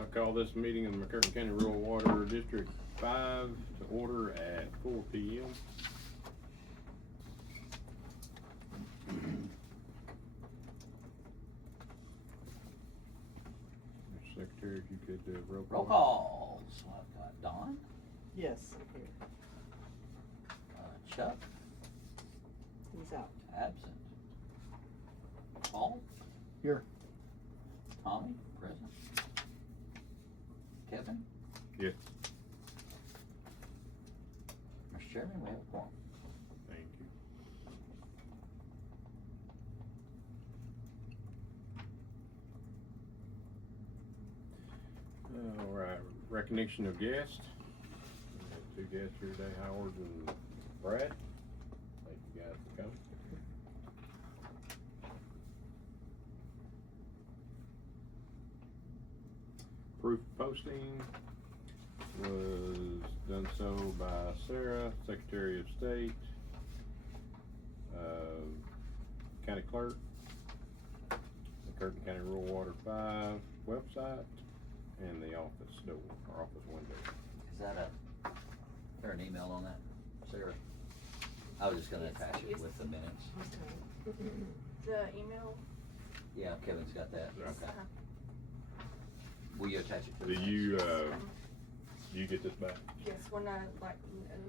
I call this meeting of the McCurtain County Rural Water District 5 to order at 4 p.m. Mr. Secretary, if you could do a roll call. Roll call. So I've got Don, Yes, here. Chuck, He's out. absent. Paul, Here. Tommy, present. Kevin, Yes. Mr. Chairman, we have a quorum. Thank you. All right, recognition of guests. We have two guests here today, Howard and Brad. Thank you guys for coming. Proof posting was done so by Sarah, Secretary of State, County Clerk, the Curtin County Rural Water 5 website, and the office door, or office window. Is there an email on that, Sarah? I was just gonna attach it with the minutes. The email? Yeah, Kevin's got that. Yes. Okay. Will you attach it to Do the you, minutes? you get this back? Yes, when I,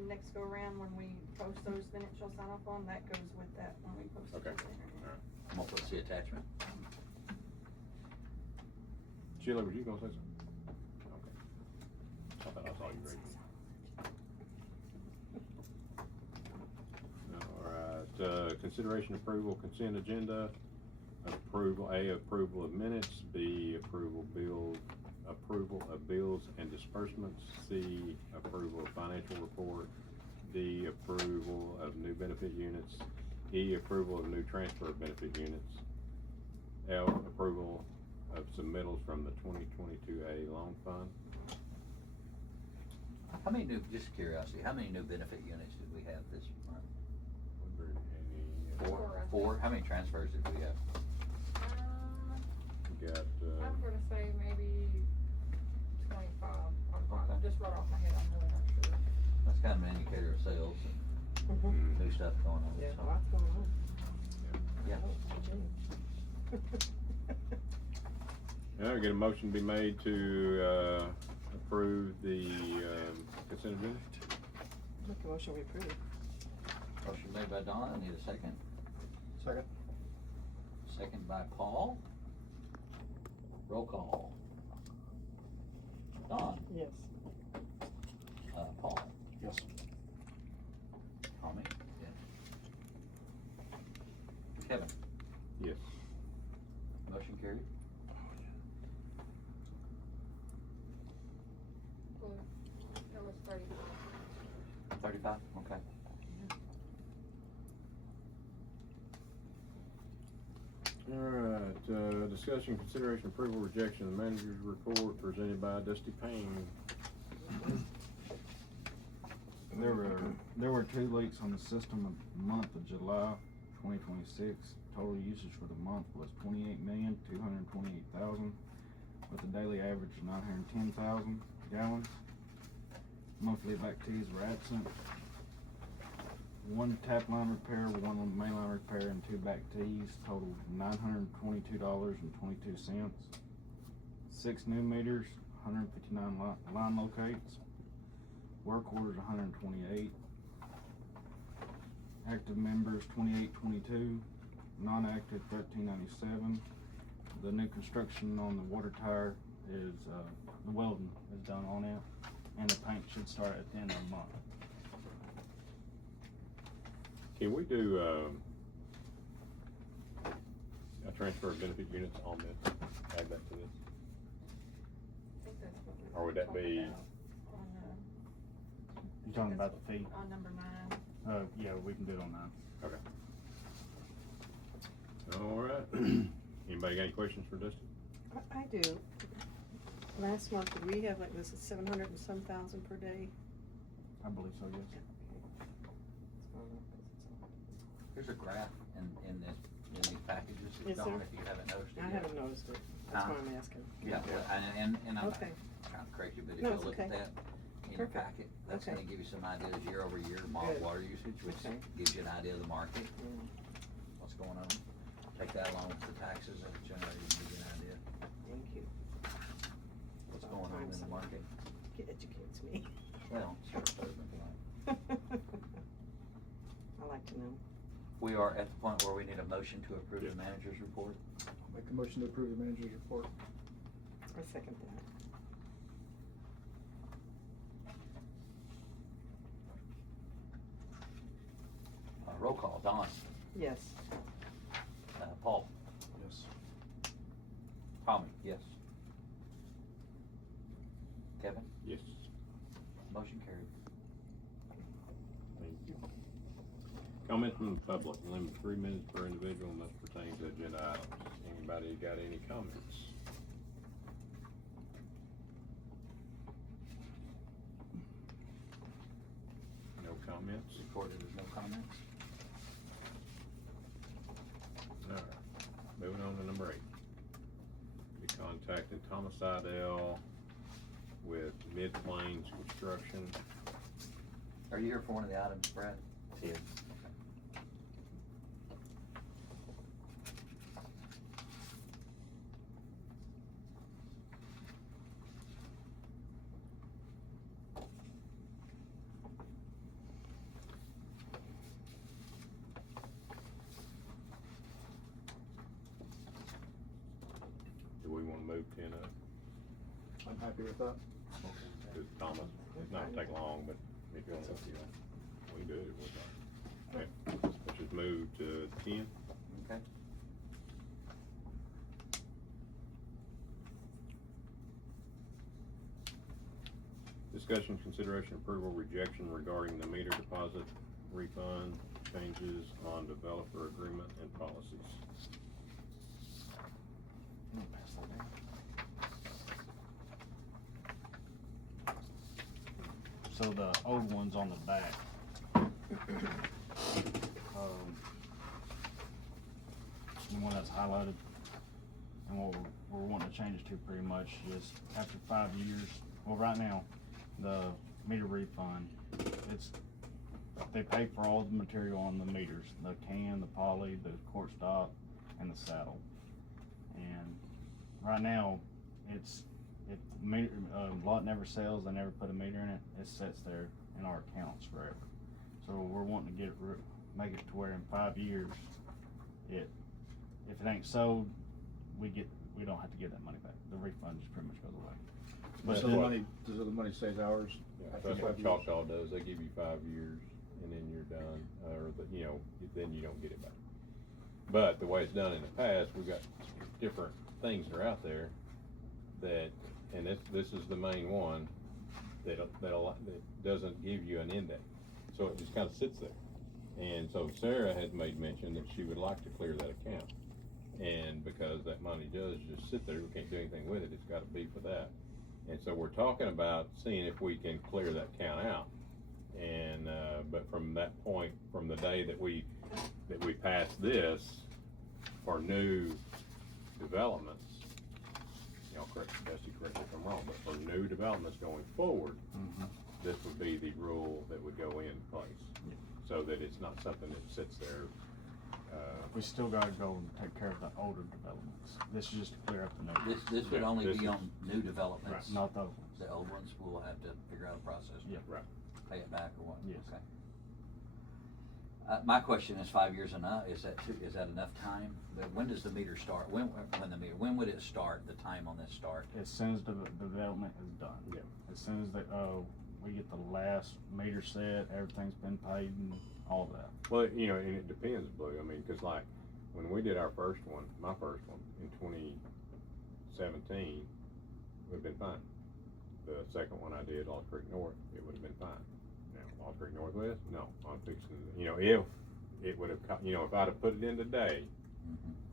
next go around, when we post those minutes you'll sign off on, that goes with that when we post it to Okay. the internet. I'm gonna put the attachment. Sheila, were you gonna say something? Okay. I thought I saw you ready. Alright, consideration approval consent agenda. Approval of minutes. B, approval of bills and disbursements. C, approval of financial report. D, approval of new benefit units. E, approval of new transfer of benefit units. F, approval of submittals from the 2022A loan fund. How many new, just curiosity, how many new benefit units did we have this month? Wonder any, Four? I think. Four? How many transfers did we have? we got, I'm gonna say maybe 25. Okay. Just right off my head, I'm really not sure. That's kind of an indicator of sales and new stuff going on. Yeah, so. lots going on. Yeah. I get a motion to be made to, approve the, consent agenda. Make a motion we approve. Motion made by Don, I need a second. Second. Second by Paul. Roll call. Don, Yes. Paul, Yes. Tommy, yes. Kevin, Yes. motion carried. That was 30. 35, okay. Alright, discussion, consideration, approval, rejection of the manager's report presented by Dusty Payne. There were 2 leaks on the system of the month of July 2026. Total usage for the month was 28,228,000, with a daily average of 910,000 gallons. Monthly back tees were absent. 1 tap line repair, 1 main line repair, and 2 back tees totaled $922.22. 6 new meters, 159 line locates. Work orders 128. Active members 2822. Non-active 1397. The new construction on the water tower is the welding is done on it, and the paint should start at the end of the month. Can we do, a transfer of benefit units on this, add that to this? I think that's what we Or would that talked be- about on, You talking about the fee? on number 9. Yeah, we can do it on that. Okay. Alright, anybody got any questions for Dusty? I do. Last month, did we have like, was it 700 and some thousand per day? I believe so, yes. There's a graph in this in these packages, Yes, Dawn, sir. if you haven't noticed it I yet. haven't noticed it, that's why Huh? I'm asking. Yeah, well, and I'm not Okay. trying to correct you, but if No, you it's look at okay. that in your Perfect. packet, that's Okay. gonna give you some ideas year over year, Good. water usage, which Okay. gives you an idea of the market, Mm, what's going on. Take that along with the taxes that it's generated, and give you an idea Thank you. what's About going on time in the someone market. Educates me. Well, sure, doesn't it? I like to know. We are at the point where we need a motion to approve the manager's report. Make a motion to approve the manager's report. I second that. Roll call, Don, Yes. Paul, Yes. Tommy, yes. Kevin, Yes. motion carried. Thank you. Comment from the public, limit 3 minutes per individual, must pertain to agenda items. Anybody got any comments? No comments? Recorded as no comments. Alright, moving on to number 8. Be contacting Thomas Idell with Mid-Plains Construction. Are you here for one of the items, Brad? Yes. Do we wanna move 10 up? I'm happy with that. With Thomas, it's not gonna take long, but if you want to, we can do it. We'll not. Okay, let's just move to 10. Okay. Discussion, consideration, approval, rejection regarding the meter deposit refund changes on developer agreement and policies. Let me pass that down. So the old one's on the back. The one that's highlighted, and what we're wanting to change it to pretty much is after 5 years, well, right now, the meter refund, they pay for all the material on the meters, the can, the poly, the quart stop, and the saddle. And right now, if meter, lot never sells, they never put a meter in it, it sits there in our accounts forever. So we're wanting to make it to where in 5 years, if it ain't sold, we don't have to get that money back. The refund just pretty much goes away. But So the money stays ours? Yeah, after that's what 5 years? Choctaw does, they give you 5 years, and then you're done, or, then you don't get it back. But the way it's done in the past, we've got different things that are out there that, and this is the main one, that doesn't give you an end date. So it just kinda sits there. And so Sarah had made mention that she would like to clear that account. And because that money does just sit there, we can't do anything with it, it's gotta be for that. And so we're talking about seeing if we can clear that account out. And, but from that point, from the day that we pass this for new developments, Bessie, correct me if I'm wrong, but for new developments going forward, this would be the rule that would go in place. Yeah. So that it's not something that sits there, we still gotta go and take care of the older developments. This is just to clear up the new. This would Yeah, only this be is- on new developments. Not those ones. The old ones, we'll have to figure out a process. Yeah. Right. Pay it back or what? Yes. Okay. My question is 5 years enough, is that enough time? When does the meter start? When would it start, the time on this start? As soon as the development is done. Yeah. As soon as we get the last meter set, everything's been paid and all that. Well, and it depends, Blue, I mean, cause like, when we did our first one, my first one, in 2017, would've been fine. The second one I did, Lost Creek North, it would've been fine. Now, Lost Creek Northwest, no, I'm fixing, if it would've, if I'd have put it in today,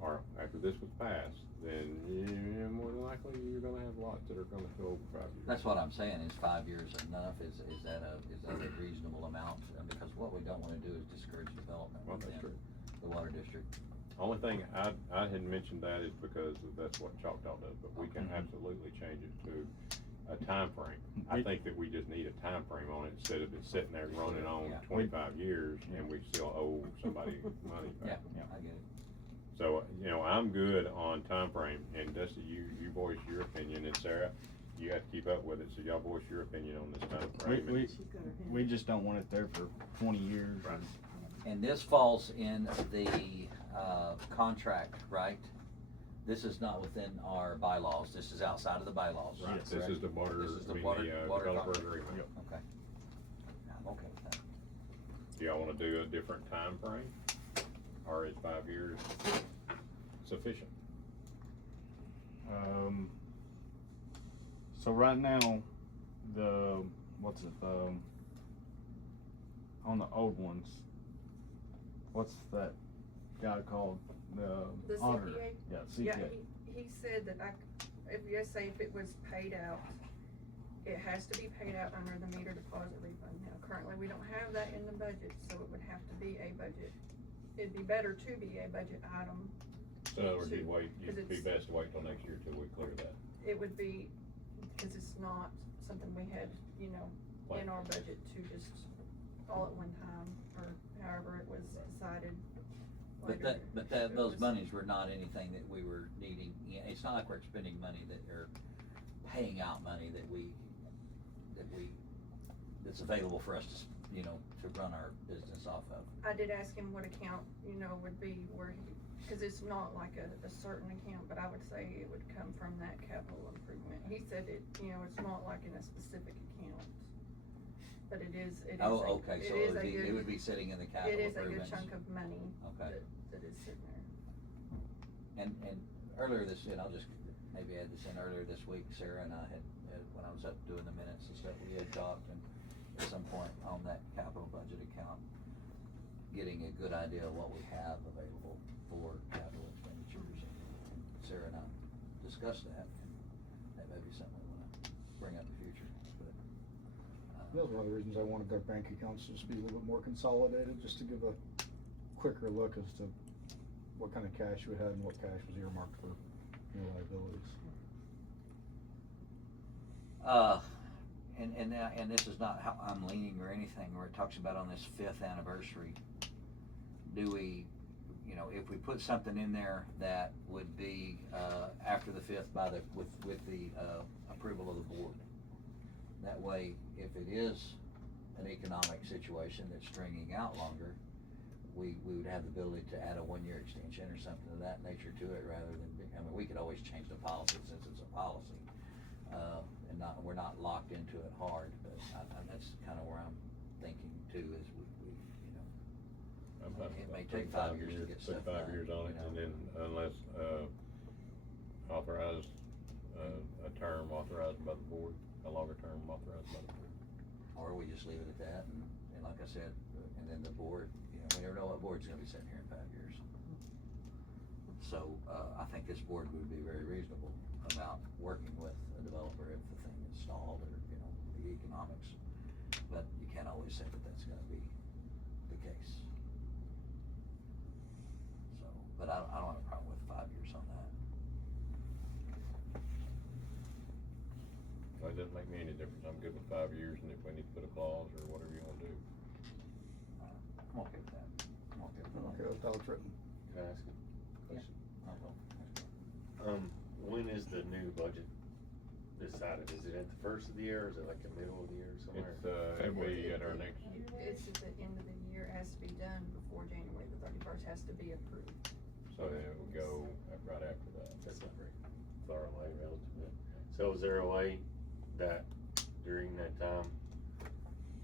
or after this was passed, then, yeah, more than likely, you're gonna have lots that are gonna go over 5 years. That's what I'm saying, is 5 years enough, is that a reasonable amount? Because what we don't wanna do is discourage development Well, that's within true. the water district. Only thing I had mentioned that is because that's what Choctaw does, but we can Okay. absolutely change it to a time frame. I think that we just need a time frame on it instead of it sitting there running on Yeah. 25 years and we still owe somebody money Yeah, back. I get it. So, I'm good on time frame, and Dusty, you voice your opinion, and Sarah, you have to keep up with it, so y'all voice your opinion on this time frame. We- She's got her hand We up. just don't want it there for 20 years. Right. And this falls in the, contract, right? This is not within our bylaws, this is outside of the bylaws. Right, this is the water, This is the I mean, water- the water developer contract. agreement. Okay. I'm okay with that. Do y'all wanna do a different time frame, or is 5 years sufficient? So right now, on the old ones, what's that guy called? The auditor. CPA? Yeah, Yeah, CPA. he said that if you say if it was paid out, it has to be paid out under the meter deposit refund. Now, currently, we don't have that in the budget, so it would have to be a budget. It'd be better to be a budget item. So in other words, you'd wait, 'Cause it'd be it's- best to wait till next year till we clear that. It would be, cause it's not something we had, in our budget to just all at one time, or however it was decided. But later. It those was- monies were not anything that we were needing, it's not like we're spending money or paying out money that's available for us to, to run our business off of. I did ask him what account, would be where cause it's not like a certain account, but I would say it would come from that capital improvement. He said it's not like in a specific account, but it is. Oh, okay, so it is it would be sitting in the capital It is a good improvements. chunk of money Okay. that is sitting there. And earlier this, and I'll just maybe add this in, earlier this week, Sarah and I had, when I was up doing the minutes and stuff, we had talked, and at some point on that capital budget account, getting a good idea of what we have available for capital expenditures. And Sarah and I discussed that, and that may be something we wanna bring up in the future, but. That was one of the reasons I wanted our bank accounts to just be a little bit more consolidated, just to give a quicker look as to what kind of cash we had and what cash was earmarked for, liabilities. And this is not how I'm leaning or anything, where it talks about on this 5th anniversary, do we, if we put something in there that would be, after the 5th with the approval of the board. That way, if it is an economic situation that's stringing out longer, we would have the ability to add a 1-year extension or something of that nature to it, rather than, we could always change the policy since it's a policy. And we're not locked into it hard, but that's kinda where I'm thinking too, is we I'm fine It with may that. take 5 years to get Put stuff 5 done, years on it, and then unless, authorized, a term authorized by the board, a longer term authorized by the board. or we just leave it at that, and like I said, and then the board, we never know what board's gonna be sitting here in 5 years. So, I think this board would be very reasonable about working with a developer if the thing is stalled or, the economics. But you can't always say that that's gonna be the case. So, but I don't have a problem with 5 years on that. Well, it doesn't make me any difference, I'm good with 5 years, and if we need to put a clause or whatever you wanna do. I'm okay with that. I'm okay with that. Okay, with how it's written. Can I ask a question? I'll go. When is the new budget decided? Is it at the first of the year, or is it like the middle of the year somewhere? It's, it'll be at our next, It's at the end of the year, it has to be done before January the 31st, has to be approved. so it will go right after that. That's not very far away relatively. So is there a way that during that time,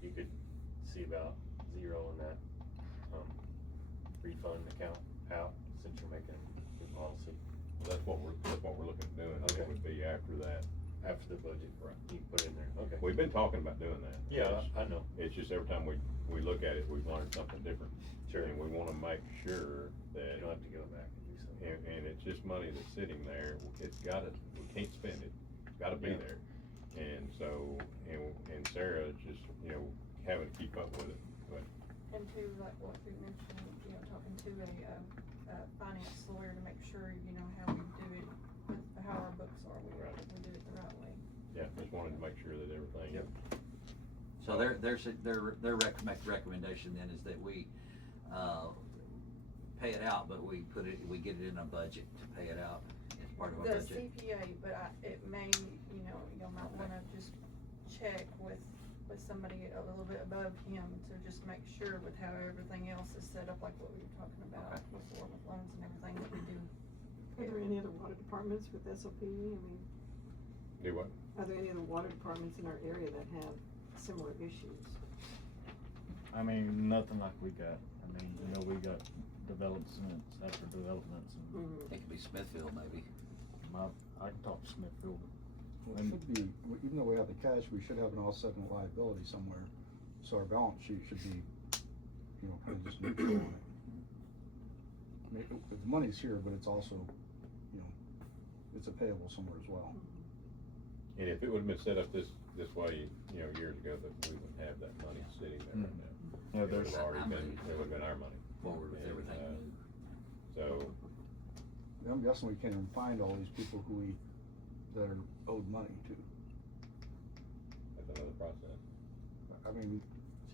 you could see about zero in that, refund account out, since you're making a new policy? That's what we're looking at doing, Okay. it would be after that. After the budget, Right. you put in there, okay. We've been talking about doing that. Yeah, I know. It's just every time we look at it, we've learned something different. Sure. And we wanna make sure that, You don't have to go back and do something. and it's just money that's sitting there, it's gotta, we can't spend it, it's gotta be Yeah. there. And so, and Sarah just, having to keep up with it, but And to, like what we mentioned, talking to finance lawyer to make sure, you know, how we do it, with how our books are, we Right. do it the right way. Yeah, just wanted to make sure that everything. Yep. So their recommendation then is that we, pay it out, but we get it in a budget to pay it out as part of our The budget. CPA, but it may, you know, y'all might wanna just check with somebody a little bit above him to just make sure with how everything else is set up, like what we were talking about Okay. before with loans and everything that we do. Are there any other water departments with SOP? I mean, Do what? are there any other water departments in our area that have similar issues? I mean, nothing like we got. I mean, you know, we got developments after developments and Mm-hmm. It could be Smithfield maybe. I can talk to Smithfield. Well, it should be, even though we have the cash, we should have an offset and liability somewhere, so our balance sheet should be, you know, kind of just neutral on it. I mean, the money's here, but it's also, you know, it's a payable somewhere as well. And if it would've been set up this way, you know, years ago, that we wouldn't have that money sitting there right now. Yeah, It there's, would've already I'm been, ready. it would've been our money. Forward with And, everything new. So, I'm guessing we can't even find all these people that are owed money to. that's another process. I mean,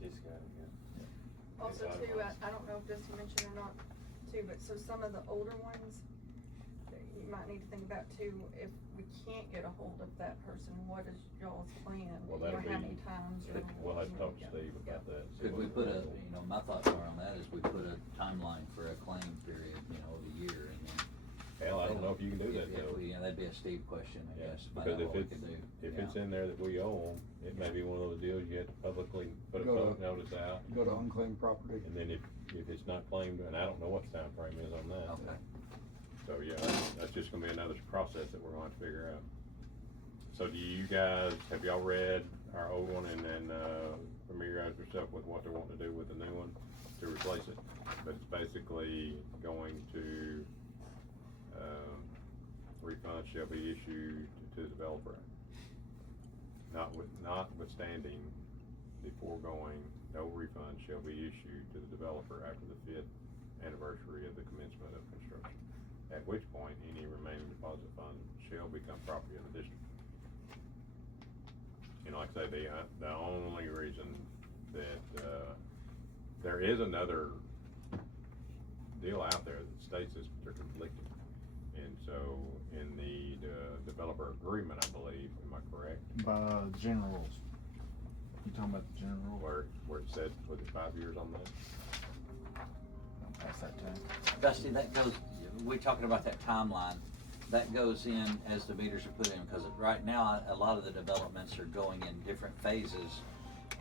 She's got it, yeah. Also Yes, too, I don't know if this you mentioned or not too, but so some of the older ones, that you might need to think about too, if we can't get a hold of that person, what is y'all's plan? Well, You know, that'll how be- many times or? We'll have to talk to Yeah. Steve about that. see Could we what put we're a, doing. you know, my thoughts are on that is we put a timeline for a claim period, you know, of a year and then. Hell, I don't know if you can do that If though. we, that'd be a Steve question, I Yeah, guess, find because out if what we it's, can do. if Yeah. it's in there that we owe them, it may be one of those deals you have to publicly put a Go to- public notice out. go to unclaimed property. And then if it's not claimed, and I don't know what the time frame is on that. Okay. So, yeah, that's just gonna be another process that we're gonna have to figure out. So do you guys, have y'all read our old one and then, familiarize yourself with what they're wanting to do with the new one to replace it? But it's basically going to, refunds shall be issued to the developer. Notwithstanding the foregoing, no refund shall be issued to the developer after the 5th anniversary of the commencement of construction, at which point any remaining deposit funds shall become property of the district. You know, like I say, the only reason that, there is another deal out there that states this, but they're conflicting. And so, in the developer agreement, I believe, am I correct? by generals. You talking about the general? Where it said, was it 5 years on that? Don't pass that time. Dusty, that goes, we talking about that timeline, that goes in as the meters are put in, because right now, a lot of the developments are going in different phases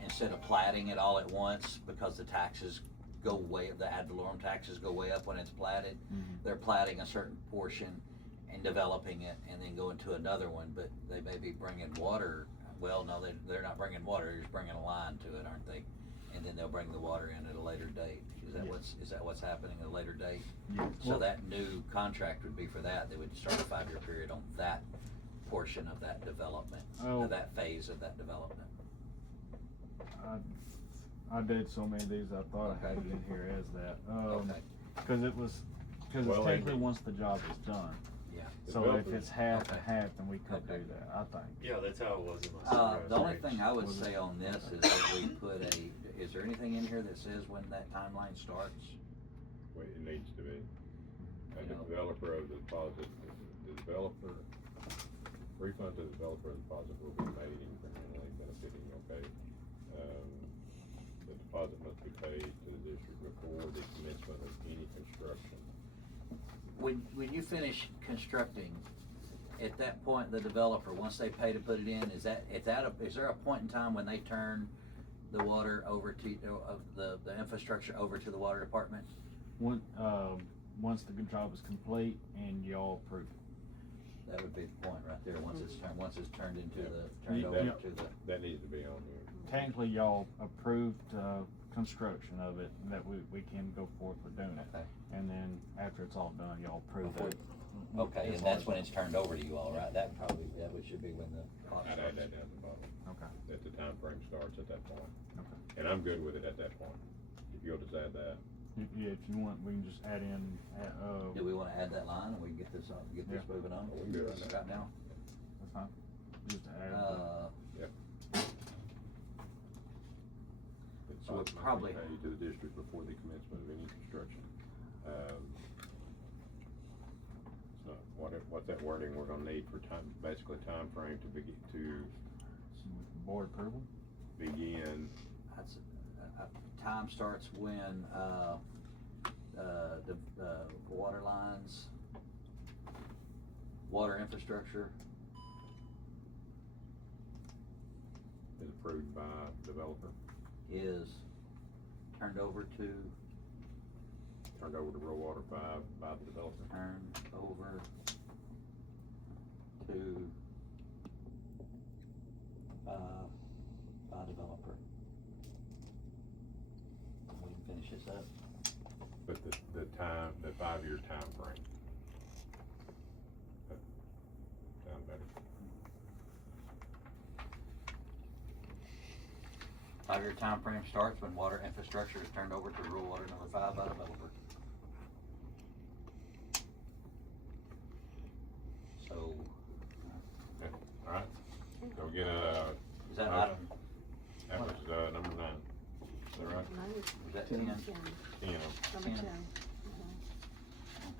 instead of platting it all at once, because the taxes go way, the ad valorem taxes go way up when it's platted. They're platting a certain portion and developing it and then going to another one, but they may be bringing water, well, no, they're not bringing water, they're just bringing a line to it, aren't they? And then they'll bring the water in at a later date. Is that what's happening at a later date? Yeah. So that new contract would be for that, they would start a 5-year period on that portion of that development, Oh. of that phase of that development. I did so many of these, I thought I had it in here as that. Okay, Cause it's Well, technically and- once the job is done. yeah. So if it's half Okay. and half, then we could do Okay. that, I think. Yeah, that's how it was in my The only supervisor thing I would Was it- say on this is that we put is there anything in here that says when that timeline starts? Well, it needs to be. And the No. developer of the deposit, the developer, refund to the developer of the deposit will be made incrementally benefiting, okay? The deposit must be paid to the district before the commencement of any construction. When you finish constructing, at that point, the developer, once they pay to put it in, is there a point in time when they turn the water over to, of the infrastructure over to the water department? Once the job is complete and y'all approve it. That would be the point right there, once it's turned into Yeah. turned over Yeah. to the, That needs to be on here. Technically, y'all approved, construction of it, that we can go forth with doing it. okay. And then after it's all done, y'all approve Before- it. Okay, As and long that's as- when it's turned over to you all, right? That should be when the clock I'd add starts. that down to the bottom, Okay, that the time frame starts at that point. okay. And I'm good with it at that point. If you'll just add that. Yeah, if you want, we can just add in, Do we wanna add that line and we can get this moving on? We're good on that. Right now? that's fine, just to add, It's So we'll must be probably- paid to the district before the commencement of any construction. So what's that wording we're gonna need for time, basically time frame to board approval. begin, That's, time starts when, the water lines, water infrastructure is approved by developer, is turned over to rural water 5 by the developer. turned over to, by developer. We can finish this up. But the 5-year time frame. Sound better? 5-year time frame starts when water infrastructure is turned over to rural water number 5 by developer. So, Alright, so we get is that Motion. item, that was, number 9. Is that right? Mine was is that 10. 10? 10, 10. number 10. 10.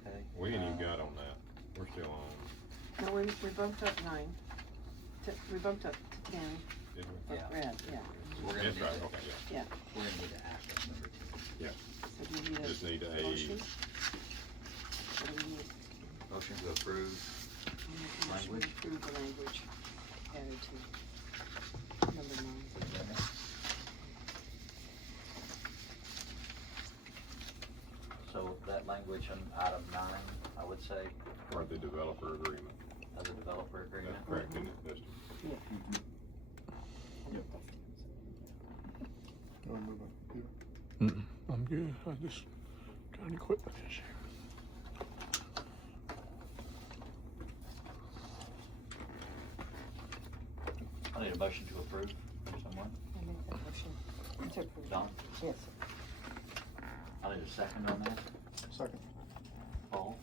Okay. We ain't even got on that. We're still on, No, we bumped up 9. We bumped up to 10. didn't we? Yeah. Red, yeah. So we're gonna That's need right, to- okay, yeah. We're gonna need to act on number 10. So do you need Just need a a- motion? Or do we need Motion to approve. a motion to Language? approve the language added to number 9? So that language on item 9, I would say, For the developer agreement. as a developer agreement. That's correct, isn't it, Mister? Yep. You wanna move on? Peter? I'm good. I just trying to quit with this here. I need a motion to approve from someone. I make that motion. To approve. Don? Yes. I need a second on that. Second. Paul?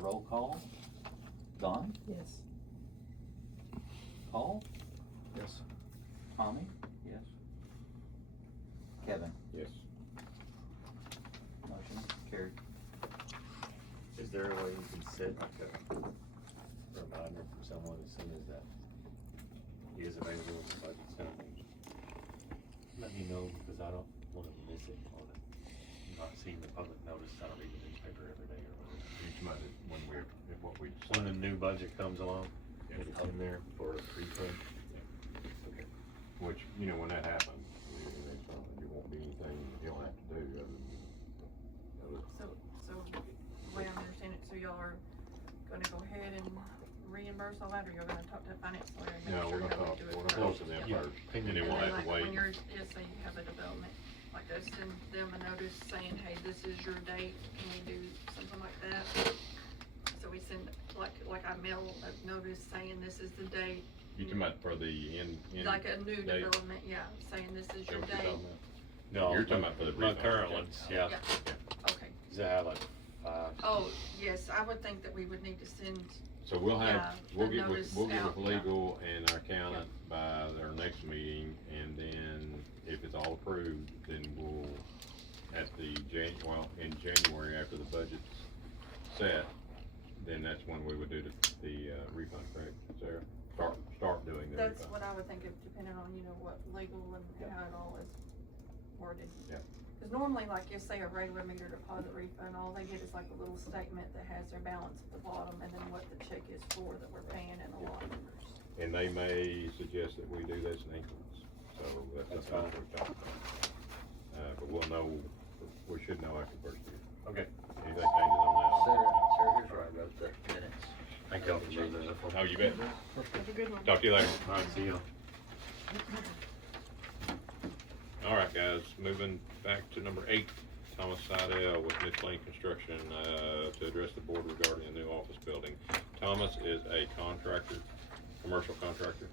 Roll call. Don? Yes. Paul? Yes. Tommy? Yes. Kevin? Yes. Motion carried. Is there a way you can set like a reminder from someone as soon as that he is available in the budget center? Let me know, because I don't wanna miss it on it. Not seeing the public notice, I don't read the newspaper every day or whatever. Each month, when what we When the decide. new budget comes along, it's in there for a pre-print. Which, when that happens, there won't be anything you'll have to do other So, the way I understand it, so y'all are gonna go ahead and reimburse all that, or you're gonna talk to the finance lawyer and No, make we're sure gonna that talk, we do we're it gonna talk first? to them Yeah. first, And and then And we'll then have like to wait. when you're, just say you have a development, like go send them a notice saying, hey, this is your date, can we do something like that? So we send, like I mail a notice saying this is the date, You talking about for the like a new date? development, yeah, saying this is Is that your what you're date. talking about? No. You're talking about for the My refund, current okay. ones, yeah. Okay. Does it have like 5? Oh, yes, I would think that we would need to send, So we'll Yeah, have, we'll the get with, notice we'll get out, with yeah. legal and our accountant by our next meeting, and then if it's all approved, then we'll, at the in January, after the budget's set, then that's when we would do the refund, correct, Sarah? Start doing the that's refund. what I would think of, depending on, what legal and how it all is worded. Yeah. Cause normally, like, you say a regular meter deposit refund, all they get is like a little statement that has their balance at the bottom and then what the check is for that we're paying in a lot of numbers. And they may suggest that we do this in increments, so that's fine. what we're talking about. But we'll know, we should know after the first year. Okay. Anything changes on that? Sarah, here's where I wrote the minutes. Thank y'all for moving that. Oh, you bet. Have a good one. Talk to you later. Alright, see you. All right, guys, moving back to number 8, Thomas Seidel with Miss Lane Construction, to address the board regarding a new office building. Thomas is a contractor, commercial contractor.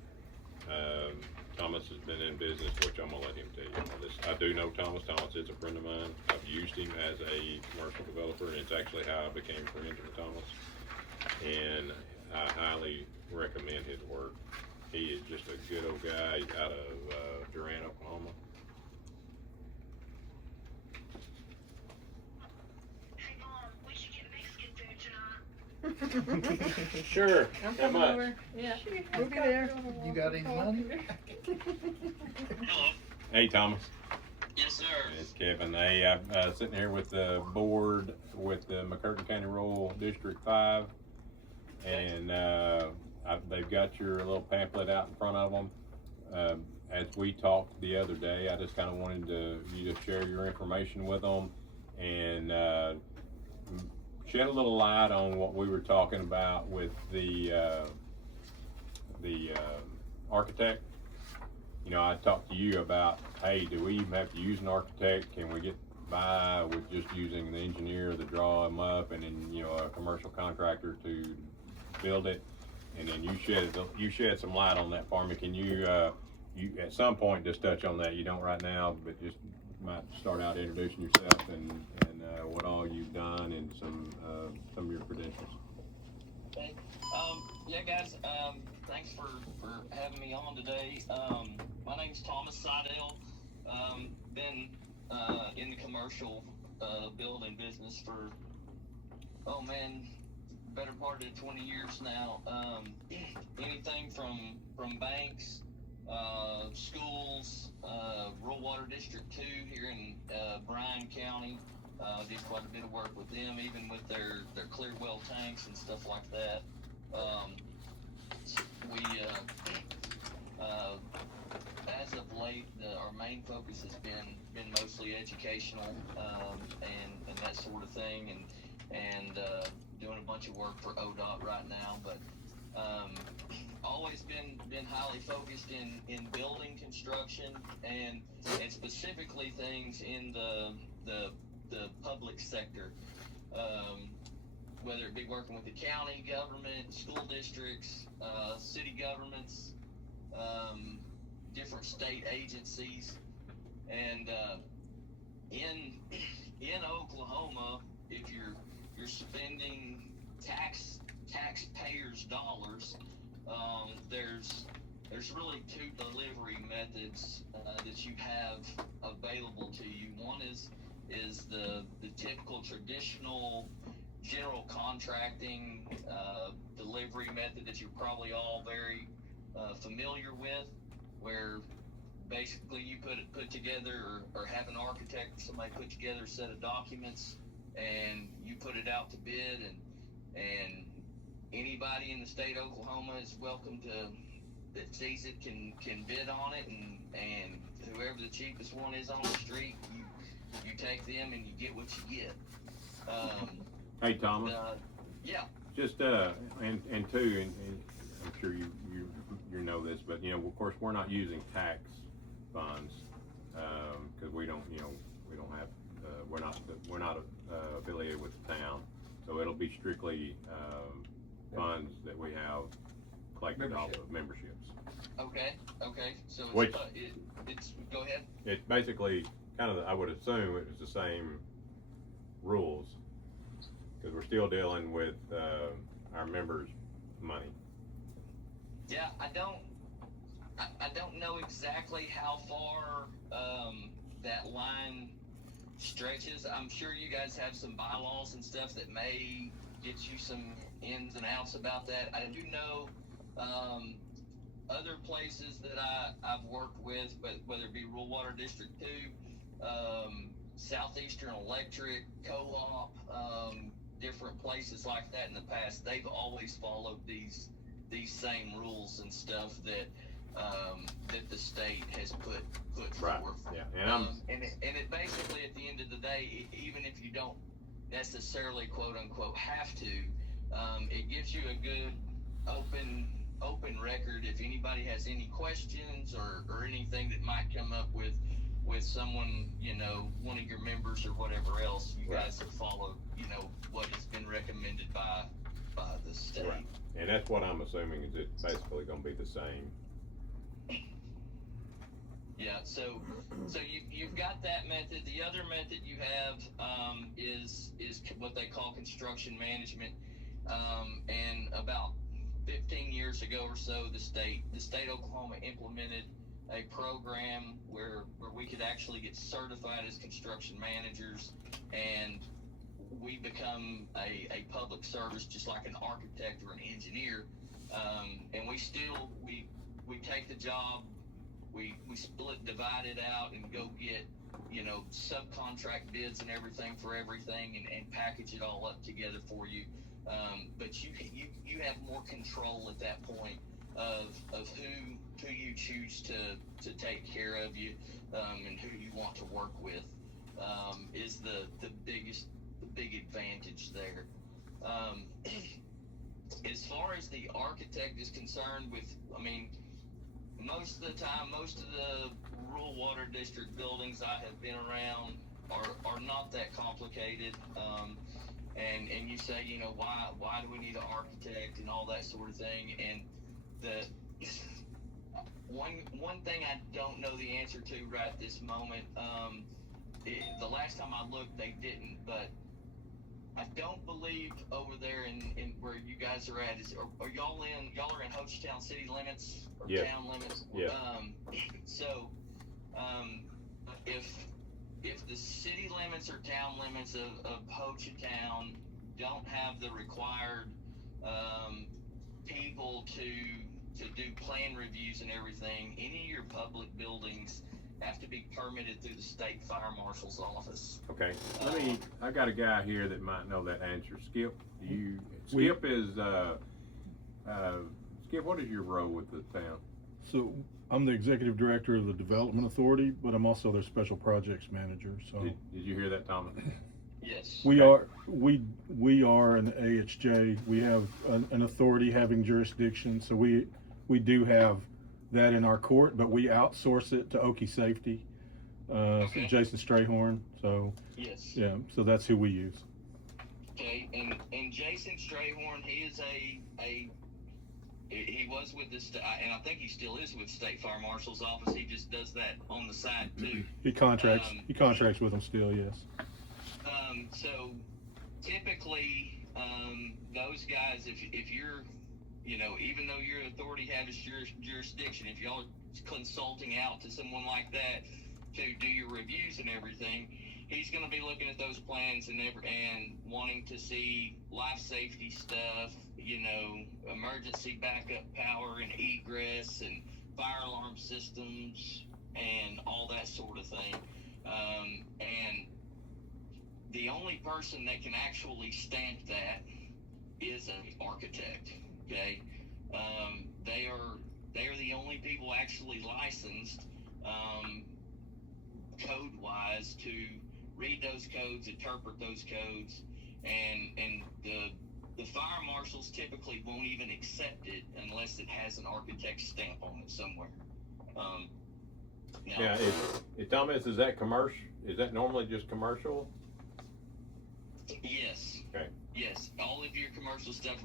Thomas has been in business, which I'm gonna let him tell you all this. I do know Thomas. Thomas is a friend of mine. I've used him as a commercial developer, and it's actually how I became friends with Thomas. And I highly recommend his work. He is just a good old guy. He's out of Durant, Oklahoma. Hey Mom, we should get Mexican food tonight. Sure. I'm How coming much? over, yeah, we'll be there. You got any money? Hello. Hey, Thomas. Yes, sir. It's Kevin. Hey, I'm sitting here with the board with the McCurtain County Rural District 5, and they've got your little pamphlet out in front of them. As we talked the other day, I just kind of wanted you to share your information with them and shed a little light on what we were talking about with the architect. You know, I talked to you about, hey, do we even have to use an architect? Can we get by with just using the engineer to draw them up and then, you know, a commercial contractor to build it? And then you shed some light on that for me. Can you at some point just touch on that? You don't right now, but just might start out introducing yourself and what all you've done and some of your credentials. Okay. Yeah, guys. Thanks for having me on today. My name's Thomas Seidel. Been in the commercial building business for better part of 20 years now. Anything from banks, schools, Rural Water District 2 here in Bryan County. Did quite a bit of work with them, even with their clear well tanks and stuff like that. As of late, our main focus has been mostly educational and that sort of thing, and doing a bunch of work for ODOT right now. But always been highly focused in building construction and specifically things in the public sector. Whether it be working with the county government, school districts, city governments, different state agencies, and in Oklahoma, if you're spending taxpayers' dollars, there's really two delivery methods that you have available to you. One is the typical traditional general contracting delivery method that you're probably all very familiar with, where basically you put together or have an architect or somebody put together a set of documents and you put it out to bid, and anybody in the state of Oklahoma is welcome that sees it can bid on it, and whoever the cheapest one is on the street, you take them and you get what you get. Hey, Thomas. Yeah. Just and two, and I'm sure you know this, but you know, of course, we're not using tax funds because we don't have we're not affiliated with the town, so it'll be strictly funds that we have collected off of memberships. Okay. So it's go ahead. It's basically kind of I would assume it was the same rules because we're still dealing with our members' money. Yeah, I don't know exactly how far that line stretches. I'm sure you guys have some bylaws and stuff that may get you some ins and outs about that. I do know other places that I've worked with, but whether it be Rural Water District 2, Southeastern Electric, Co-op, different places like that in the past, they've always followed these same rules and stuff that the state has put Right. forth. Yeah. And it basically, at the end of the day, even if you don't necessarily quote unquote have to, it gives you a good open record if anybody has any questions or anything that might come up with someone, one of your members or whatever else. You guys have followed, what has been recommended by the state. Right. And that's what I'm assuming is it's basically going to be the same Yeah, so you've got that method. The other method you have is what they call construction management. And about 15 years ago or so, the state of Oklahoma implemented a program where we could actually get certified as construction managers, and we become a public service, just like an architect or an engineer. And we take the job, we divide it out and go get, subcontract bids and everything for everything, and package it all up together for you. But you have more control at that point of who you choose to take care of you, and who you want to work with, is the big advantage there. As far as the architect is concerned, most of the time, most of the rural water district buildings I have been around are not that complicated. And you say, why do we need an architect and all that sort of thing? And the one thing I don't know the answer to right this moment. The last time I looked, they didn't, but I don't believe over there in where you guys are at are y'all are in Hochtown city limits or Yeah. town limits? Yeah. If the city limits or town limits of Hochtown don't have the required people to do plan reviews and everything, any of your public buildings have to be permitted through the state fire marshal's office. Okay, I got a guy here that might know that answer. Skip, Skip, what is your role with the town? So I'm the executive director of the Development Authority, but I'm also their special projects manager. So Did you hear that, Thomas? Yes. we are an AHJ. We have an authority having jurisdiction. So we do have that in our court, but we outsource it to Okie Safety, Okay. Jason Strayhorn. So Yes. yeah, so that's who we use. Okay, and Jason Strayhorn, he is he was with this, and I think he still is with State Fire Marshal's office. He just does that on the side too. He contracts with them still, yes. So typically, those guys, if you're, even though your authority has jurisdiction, if y'all are consulting out to someone like that to do your reviews and everything, he's going to be looking at those plans and wanting to see life safety stuff, emergency backup power and egress and fire alarm systems and all that sort of thing. And the only person that can actually stamp that is an architect. Okay, they are the only people actually licensed, code-wise, to read those codes, interpret those codes, and the fire marshals typically won't even accept it unless it has an architect stamp on it somewhere. Yeah, Thomas, is that commercial? Is that normally just commercial? Yes. Okay. Yes, all of your commercial stuff,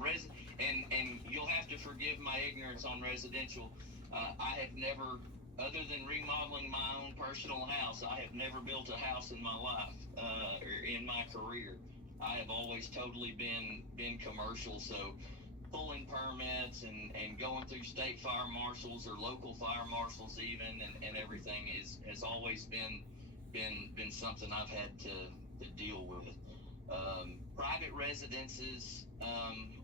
and you'll have to forgive my ignorance on residential. I have never, other than remodeling my own personal house, I have never built a house in my life, or in my career. I have always totally been commercial, so pulling permits and going through state fire marshals or local fire marshals even, and everything has always been something I've had to deal with. Private residences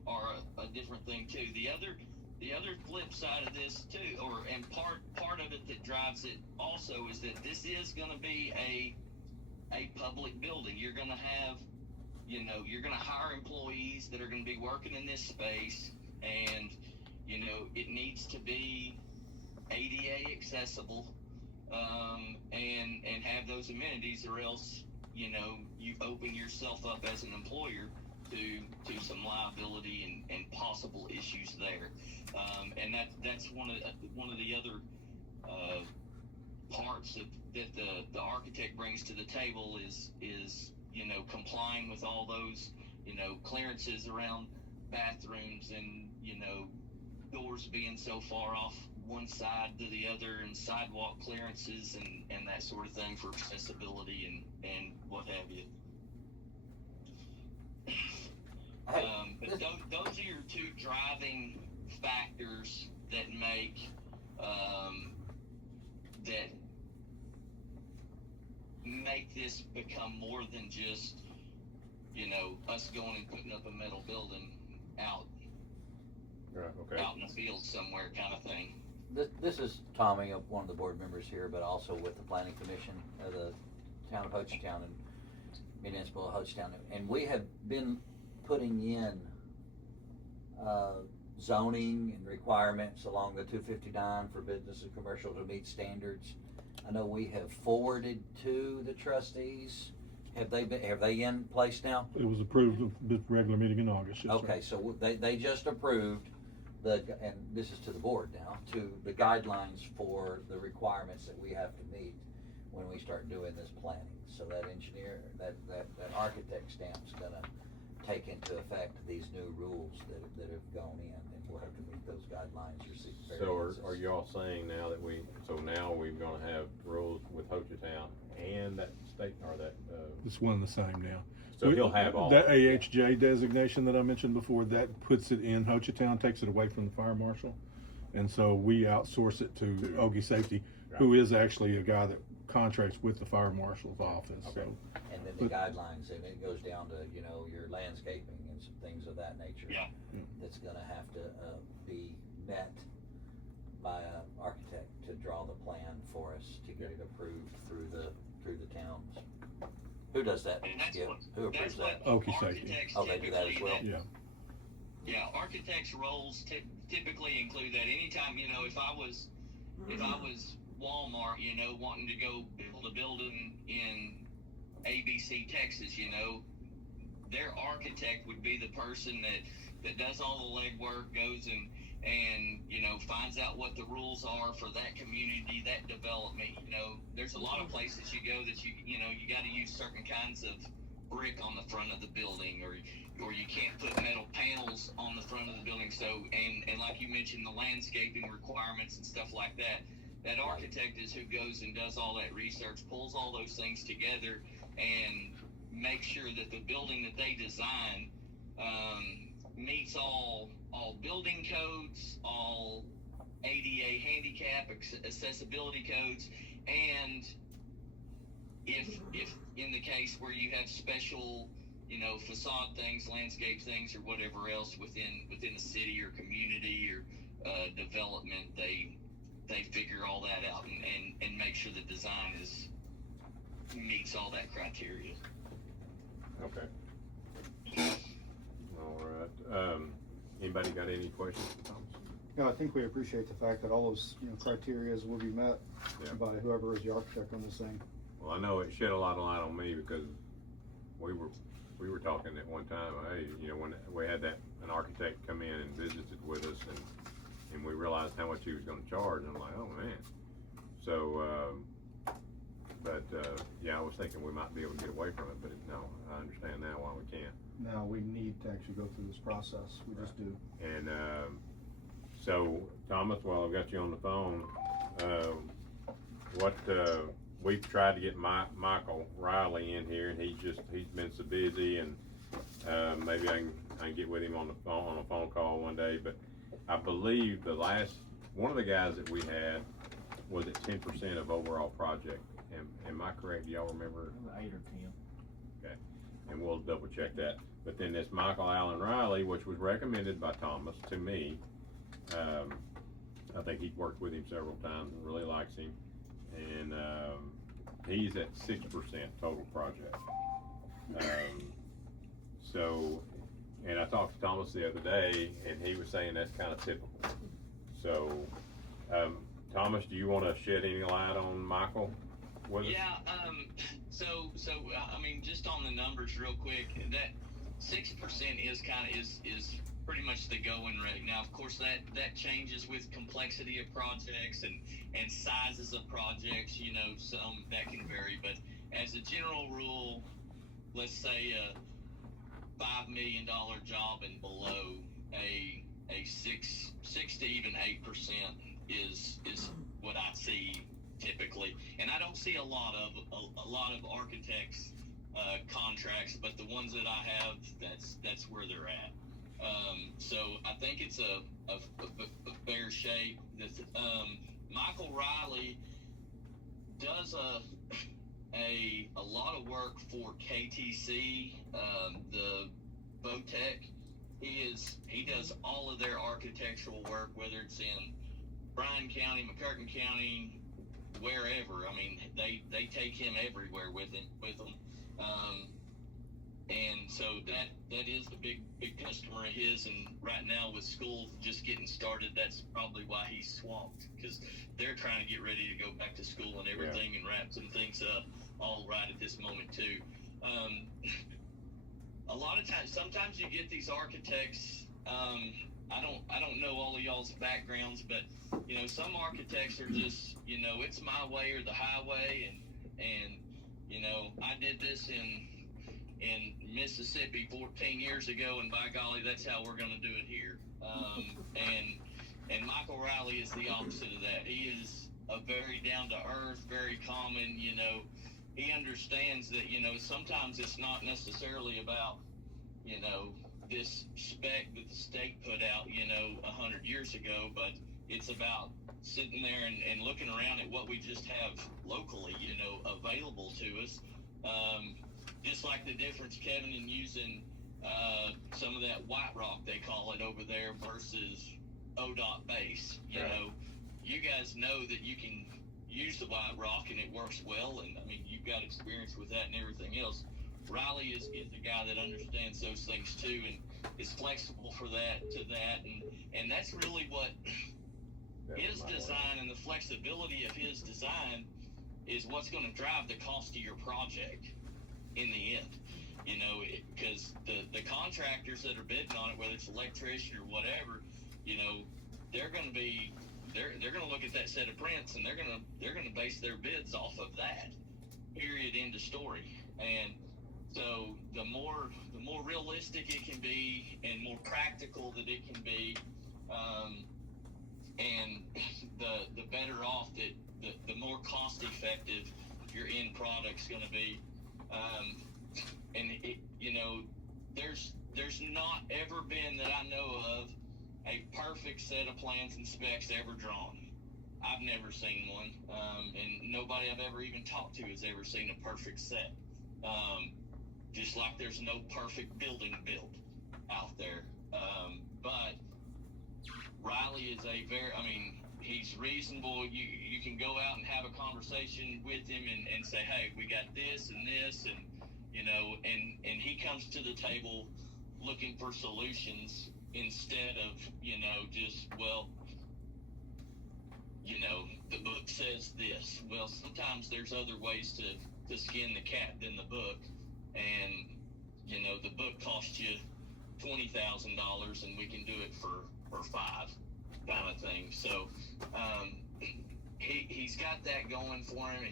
are a different thing too. The other flip side of this too, and part of it that drives it also, is that this is going to be a public building. You're going to have, you're going to hire employees that are going to be working in this space, and it needs to be ADA accessible, and have those amenities, or else you open yourself up as an employer to some liability and possible issues there. And that's one of the other parts that the architect brings to the table is complying with all those clearances around bathrooms, and doors being so far off one side to the other and sidewalk clearances and that sort of thing for accessibility and what have you. But those are your two driving factors that make that make this become more than just, you know, us going and putting up a metal building out Right, okay. out in the field somewhere, kind of thing. This is Tommy, one of the board members here, but also with the planning commission of the town of Hochtown and municipal of Hochtown. And we have been putting in zoning and requirements along the 259 for business and commercial to meet standards. I know we have forwarded to the trustees. Have they in place now? It was approved at the regular meeting in August, yes, sir. Okay, so they just approved and this is to the board now, to the guidelines for the requirements that we have to meet when we start doing this planning. So that engineer, that architect stamp's gonna take into effect these new rules that have gone in, and we'll have to meet those guidelines or see variances. So are y'all saying now that now we're gonna have rules with Hochtown and that state, or that, It's one and the same now. so he'll have all. That AHJ designation that I mentioned before, that puts it in Hochtown, takes it away from the fire marshal. And so we outsource it to Ogie Safety, who is actually a guy that contracts with the fire marshal's office, so. Okay. And then the guidelines, and it goes down to, you know, your landscaping and some things of that nature. Yeah. That's gonna have to, be met by an architect to draw the plan for us to get it approved through the towns. Who does that, And that's Skip? what- Who approves that's that? what Okie Safety. architects Oh, they do that as typically- well? Yeah. Yeah, architects' roles typically include that. Anytime, you know, if I was Walmart, you know, wanting to go build a building in ABC, Texas, you know, their architect would be the person that does all the legwork, goes and you know, finds out what the rules are for that community, that development. You know, there's a lot of places you go that you know, you got to use certain kinds of brick on the front of the building, or you can't put metal panels on the front of the building. So, and like you mentioned, the landscaping requirements and stuff like that. That architect is who goes and does all that research, pulls all those things together, and makes sure that the building that they design meets all building codes, all ADA handicap accessibility codes, and if in the case where you have special, you know, facade things, landscape things, or whatever else within the city or community or development, they figure all that out and make sure the design meets all that criteria. Okay. All right, anybody got any questions for Thomas? Yeah, I think we appreciate the fact that all those, you know, criterias will be met Yeah. by whoever is the architect on this thing. Well, I know it shed a lot of light on me because we were talking at one time, hey, you know, when we had an architect come in and visited with us, and we realized how much he was gonna charge, and I'm like, oh man. So, yeah, I was thinking we might be able to get away from it, but no, I understand now why we can't. Now, we need to actually go through this process, we just do. And, so, Thomas, while I've got you on the phone, we've tried to get Michael Riley in here, and he's been so busy, and, maybe I can get with him on a phone call one day, but I believe one of the guys that we had was at 10% of overall project. Am I correct? Do y'all remember? 8 or 10. Okay, and we'll double check that. But then this Michael Allen Riley, which was recommended by Thomas to me, I think he's worked with him several times and really likes him. And, he's at 6% total project. And I talked to Thomas the other day, and he was saying that's kind of typical. So, Thomas, do you want to shed any light on Michael with us? Yeah, so I mean, just on the numbers real quick, that 6% is pretty much the going rate. Now, of course, that changes with complexity of projects and sizes of projects, you know, some that can vary, but as a general rule, let's say a $5 million job and below, a 6 to even 8% is what I see typically, and I don't see a lot of architects contracts, but the ones that I have, that's where they're at. So I think it's a fair shape. Michael Riley does a lot of work for KTC, the Votech. He does all of their architectural work, whether it's in Bryan County, McCurtain County, wherever. I mean, they take him everywhere with them. And so that is the big customer of his. And right now with school just getting started, that's probably why he's swamped, because they're trying to get ready to go back to school and everything, and wrap some things up all right at this moment too. A lot of times, sometimes you get these architects. I don't know all of y'all's backgrounds, but you know, some architects are just, you know, it's my way or the highway, and you know, I did this in Mississippi 14 years ago, and by golly, that's how we're going to do it here. And Michael Riley is the opposite of that. He is a very down to earth, very common. You know, he understands that, you know, sometimes it's not necessarily about, you know, this spec that the state put out, you know, 100 years ago, but it's about sitting there and looking around at what we just have locally, you know, available to us. Just like the difference, Kevin, in using some of that white rock, they call it over there, versus ODOT base. You know, you guys know that you can use the white rock and it works well, and I mean, you've got experience with that and everything else. Riley is the guy that understands those things too, and is flexible for that, and that's really what his design and the flexibility of his design is what's going to drive the cost of your project in the end. You know, because the contractors that are bidding on it, whether it's electrician or whatever, you know, they're going to look at that set of prints, and they're going to base their bids off of that. Period. End of story. And so the more realistic it can be, and more practical that it can be, and the better off that the more cost effective your end product's going to be. And it, you know, there's not ever been, that I know of, a perfect set of plans and specs ever drawn. I've never seen one, and nobody I've ever even talked to has ever seen a perfect set. Just like there's no perfect building built out there. But Riley is he's reasonable. You can go out and have a conversation with him and say, hey, we got this and this, and you know, and he comes to the table looking for solutions instead of, you know, just, well, you know, the book says this. Well, sometimes there's other ways to skin the cat than the book, and you know, the book costs you $20,000 and we can do it for $5, kind of thing. So he's got that going for him.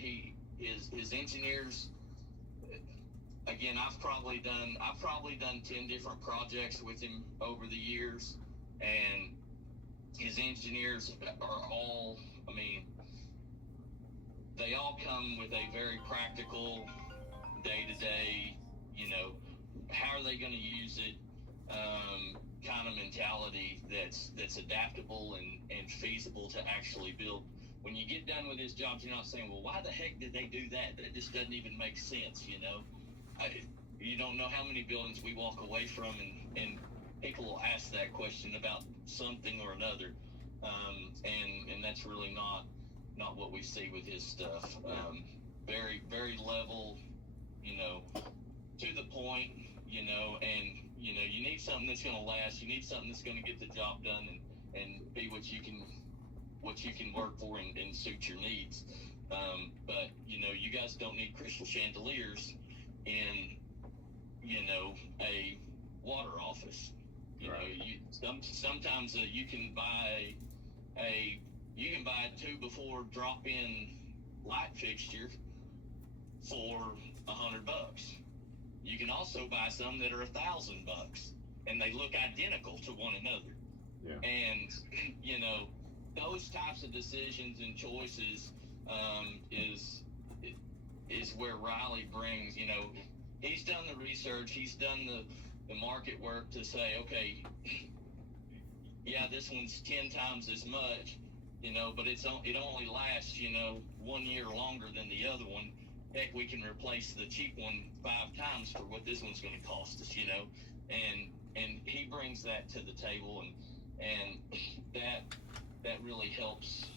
His engineers, again, I've probably done 10 different projects with him over the years, and his engineers are all, I mean, they all come with a very practical, day-to-day, you know, how are they going to use it, kind of mentality that's adaptable and feasible to actually build. When you get done with his jobs, you're not saying, well, why the heck did they do that? That just doesn't even make sense, you know. You don't know how many buildings we walk away from, and people will ask that question about something or another, and that's really not what we see with his stuff. Very, very level, you know, to the point, you know, and you know, you need something that's going to last. You need something that's going to get the job done and be what you can work for and suit your needs. But you know, you guys don't need crystal chandeliers in, you know, a water office. You know, sometimes you can buy a 2-before drop-in light fixture for $100. You can also buy some that are $1,000, and they look identical to one another. Yeah. And you know, those types of decisions and choices, is where Riley brings, you know, he's done the research, he's done the market work to say, okay, yeah, this one's 10 times as much, you know, but it only lasts, you know, 1 year longer than the other one. Heck, we can replace the cheap one 5 times for what this one's going to cost us, you know, and he brings that to the table, and that really helps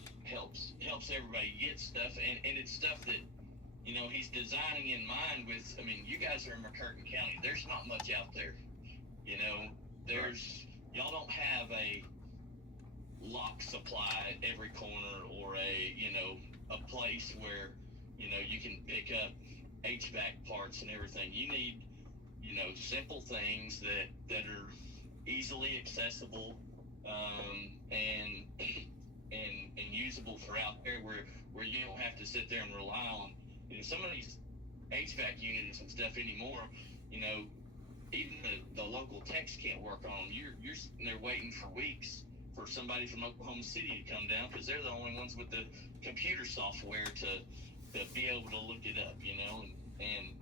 everybody get stuff, and it's stuff that, you know, he's designing in mind with. I mean, you guys are in McCurtain County. There's not much out there, you know. Y'all don't have a lock supply at every corner, or a place where, you know, you can pick up HVAC parts and everything. You need, you know, simple things that are easily accessible, and usable for out there, where you don't have to sit there and rely on, you know, some of these HVAC units and stuff anymore. You know, even the local techs can't work on them. You're sitting there waiting for weeks for somebody from Oklahoma City to come down, because they're the only ones with the computer software to be able to look it up, you know. And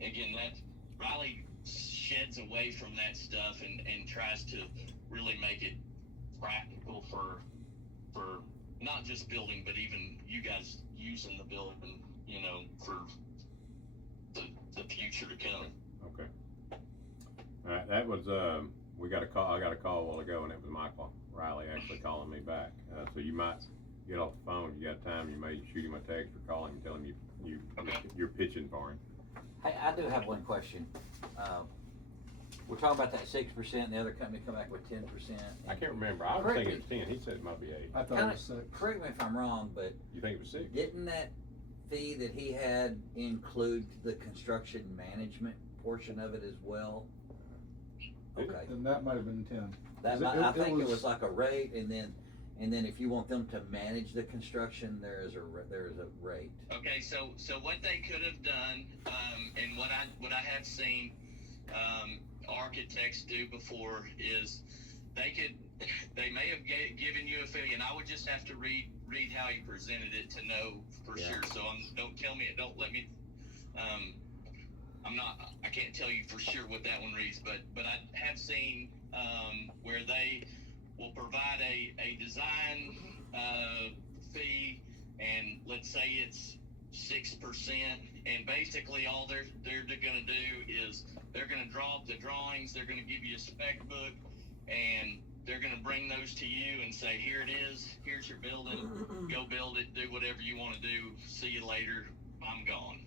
again, that Riley sheds away from that stuff and tries to really make it practical for not just building, but even you guys using the building, you know, for the future to come. Okay. All right, that was, I got a call a while ago, and it was Michael Riley actually calling me back. So you might get off the phone. If you got time, you may shoot him a text or call him and tell him you're pitching for him. Hey, I do have one question. We're talking about that 6%, and the other company come back with 10%. I can't remember. I was thinking it was 10. He said it might be 8. I thought it was 6. Correct me if I'm wrong, but You think it was 6? didn't that fee that he had include the construction management portion of it as well? Did it? Okay. And that might have been 10. I think it was like a rate, and then if you want them to manage the construction, there is a rate. Okay, so what they could have done, and what I have seen architects do before, is they may have given you a fee, and I would just have to read how he presented it to know for sure. So don't let me. I can't tell you for sure what that one reads, but I have seen where they will provide a design fee, and let's say it's 6%, and basically all they're going to do is they're going to draw up the drawings, they're going to give you a spec book, and they're going to bring those to you and say, here it is, here's your building, go build it, do whatever you want to do, see you later, I'm gone.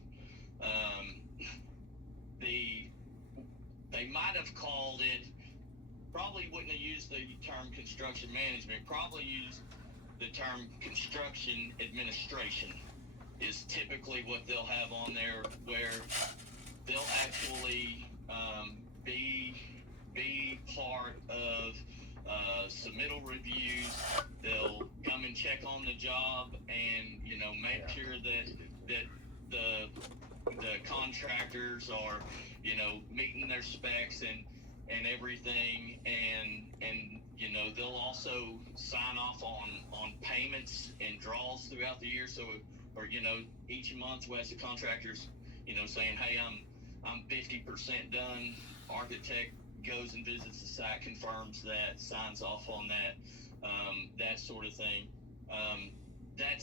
They might have called it, probably wouldn't have used the term construction management, probably used the term construction administration is typically what they'll have on there, where they'll actually be part of submittal reviews. They'll come and check on the job, and, you know, make sure that the contractors are, you know, meeting their specs and everything, and you know, they'll also sign off on payments and draws throughout the year. So, or, you know, each month as the contractors, you know, saying, hey, I'm 50% done. Architect goes and visits the site, confirms that, signs off on that sort of thing. That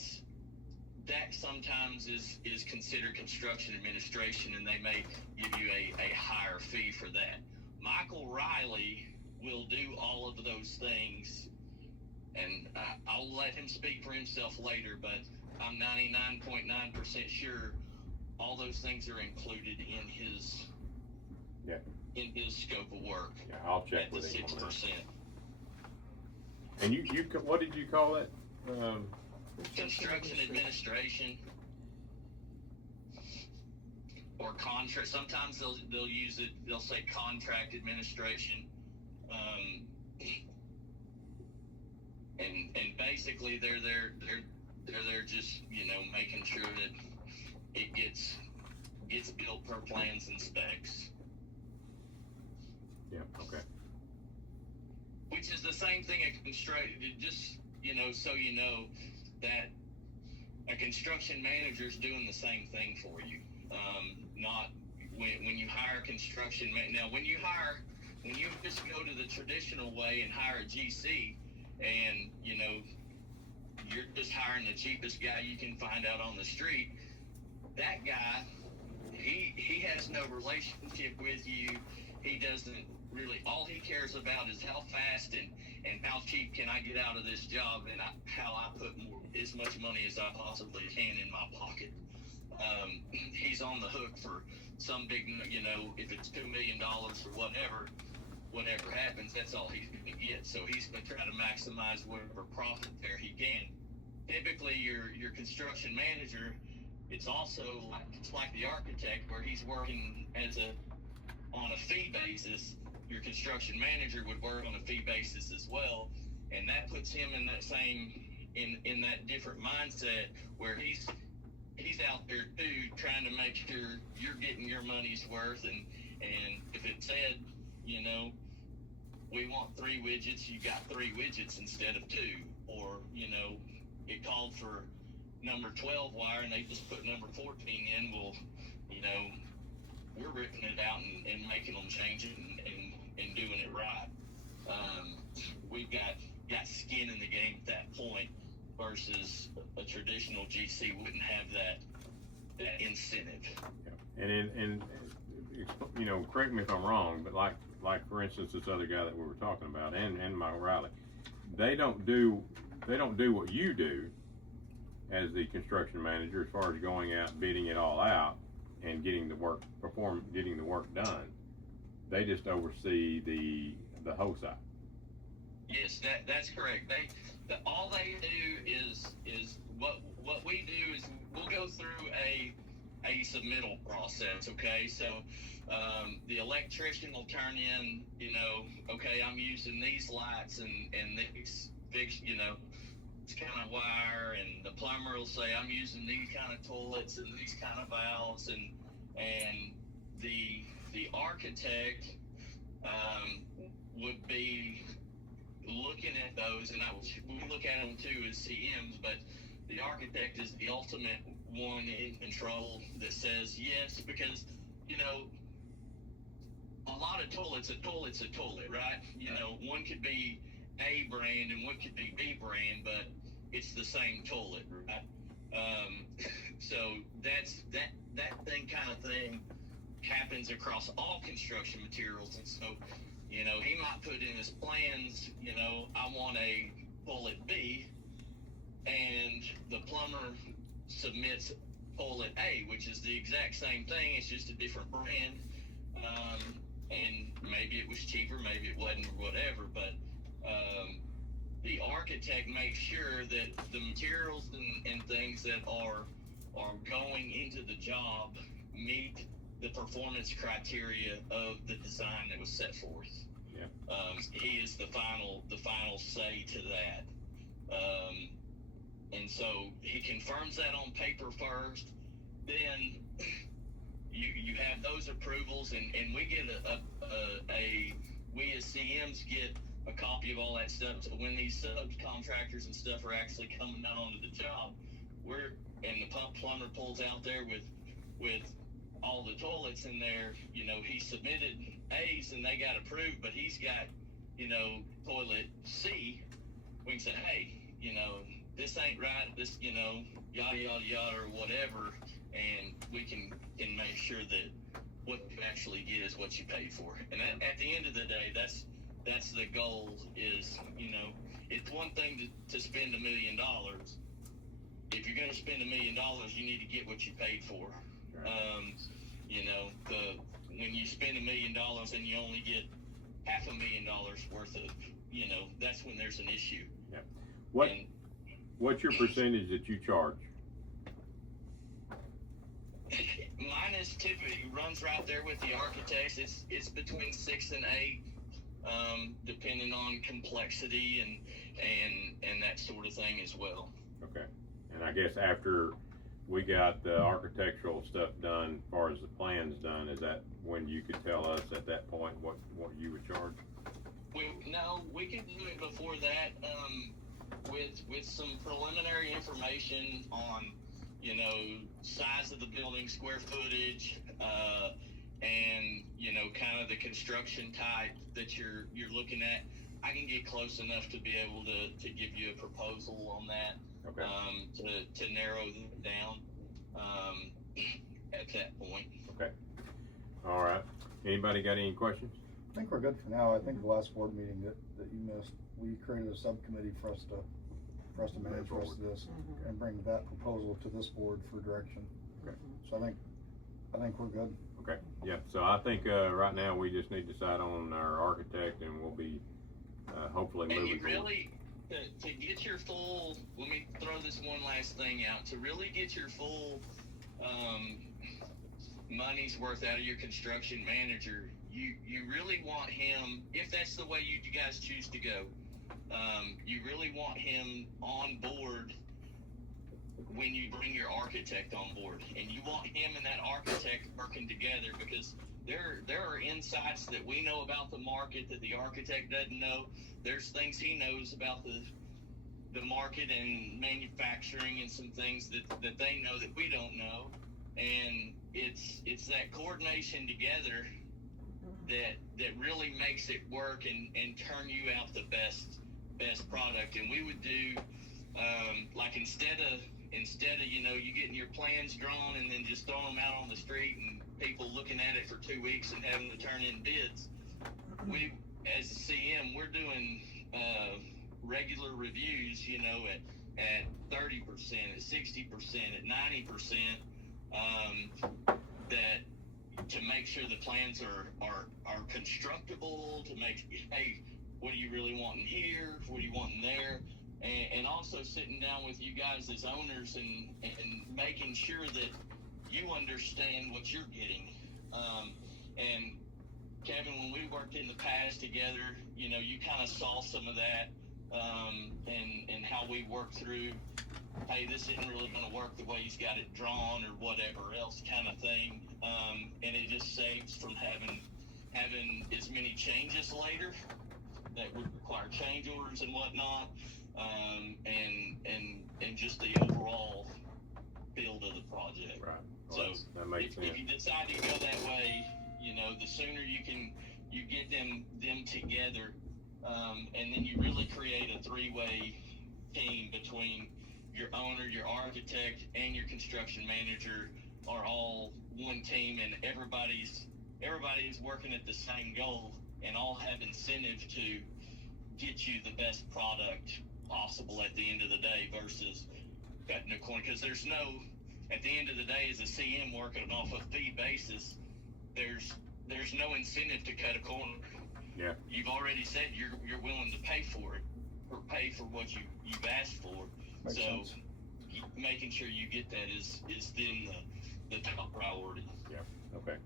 sometimes is considered construction administration, and they may give you a higher fee for that. Michael Riley will do all of those things, and I'll let him speak for himself later, but I'm 99.9% sure all those things are included in his scope of work. Yeah, I'll check at with the him on that. 6%. And you what did you call it? Construction administration or contract. Sometimes they'll use it. They'll say contract administration, and basically they're there just, you know, making sure that it gets built per plans and specs. Yeah. Okay. Which is the same thing at construction. Just so you know that a construction manager is doing the same thing for you. Not when you hire a construction now when you just go to the traditional way and hire a GC, and you're just hiring the cheapest guy you can find out on the street. That guy, he has no relationship with you. He doesn't really, all he cares about is how fast and how cheap can I get out of this job, and how I put as much money as I possibly can in my pocket. He's on the hook for some big, if it's $2 million or whatever happens, that's all he's going to get. So he's going to try to maximize whatever profit there he can. Typically, your construction manager, it's like the architect, where he's working on a fee basis. Your construction manager would work on a fee basis as well, and that puts him in that in that different mindset where he's out there too, trying to make sure you're getting your money's worth. And if it said, we want 3 widgets, you got 3 widgets instead of 2, or it called for number 12 wire and they just put number 14 in. Well, we're ripping it out and making them change it and doing it right. We've got skin in the game at that point, versus a traditional GC wouldn't have that incentive. Yeah. And correct me if I'm wrong, but like for instance, this other guy that we were talking about, and Mike Riley, they don't do what you do as the construction manager, as far as going out, bidding it all out, and getting the work done. They just oversee the whole site. Yes, that's correct. All they do is what we do is we'll go through a submittal process. Okay, so the electrician will turn in, okay, I'm using these lights and these fixed, this kind of wire, and the plumber will say I'm using these kind of toilets and these kind of valves, and the architect would be looking at those, and we look at them too as CMs, but the architect is the ultimate one in control that says yes, because a lot of toilets, a toilet's a toilet, right? One could be A brand and one could be B brand, but it's the same toilet, right? So that kind of thing happens across all construction materials. And so he might put in his plans, I want a toilet B, and the plumber submits toilet A, which is the exact same thing, it's just a different brand. And maybe it was cheaper, maybe it wasn't, or whatever, but the architect makes sure that the materials and things that are going into the job meet the performance criteria of the design that was set forth. Yeah. He is the final say to that. And so he confirms that on paper first, then you have those approvals, and we get we as CMs get a copy of all that stuff. So when these subcontractors and stuff are actually coming out onto the job, and the plumber pulls out there with all the toilets in there, he submitted A's and they got approved, but he's got, toilet C. We can say, hey, this ain't right, this, yada, yada, yada, or whatever, and we can make sure that what you actually get is what you paid for. And at the end of the day, that's the goal. Is it's one thing to spend $1 million. If you're going to spend $1 million, you need to get what you paid for. Right. When you spend $1 million and you only get $500,000 worth of, that's when there's an issue. Yeah. What's your percentage that you charge? Mine is typically runs right there with the architects. It's between 6 and 8, depending on complexity and that sort of thing as well. Okay. And I guess after we got the architectural stuff done, as far as the plans done, is that when you could tell us at that point what you would charge? We can do it before that. With with some preliminary information on, you know, size of the building, square footage, and, you know, kind of the construction type that you're looking at, I can get close enough to be able to give you a proposal on that. Okay. To narrow them down, at that point. Okay. All right. Anybody got any questions? I think we're good for now. I think the last board meeting that you missed, we created a subcommittee for us to manage the rest of this and bring that proposal to this board for direction. Okay. So I think we're good. Okay, yeah, so I think, right now, we just need to decide on our architect, and we'll be, hopefully And moving you forward. really, to get your full, let me throw this one last thing out, to really get your full, money's worth out of your construction manager, you really want him, if that's the way you guys choose to go, you really want him on board when you bring your architect on board, and you want him and that architect working together, because there are insights that we know about the market that the architect doesn't know. There's things he knows about the market and manufacturing and some things that they know that we don't know, and it's that coordination together that really makes it work and turn you out the best product. And we would do like instead of you know, you getting your plans drawn and then just throwing them out on the street and people looking at it for 2 weeks and having to turn in bids, we as a CM, we're doing regular reviews, you know, at 30%, at 60%, at 90%, that to make sure the plans are constructible, to make, hey, what do you really want in here? What do you want in there? And also sitting down with you guys as owners and making sure that you understand what you're getting. And Kevin, when we worked in the past together, you know, you kind of saw some of that, and how we worked through, hey, this isn't really going to work the way he's got it drawn or whatever else kind of thing. And it just saves from having as many changes later that would require change orders and whatnot, and just the overall build of the project. Right. Well, So that makes sense. if you decide to go that way, you know, the sooner you get them together, and then you really create a three-way team between your owner, your architect, and your construction manager are all one team, and everybody's working at the same goal and all have incentive to get you the best product possible at the end of the day versus cutting a corner. Because there's no, at the end of the day, as a CM working off a fee basis, there's no incentive to cut a corner. Yeah. You've already said you're willing to pay for it, or pay for what you've asked for. Makes So sense. making sure you get that is then the top priority. Yeah, okay.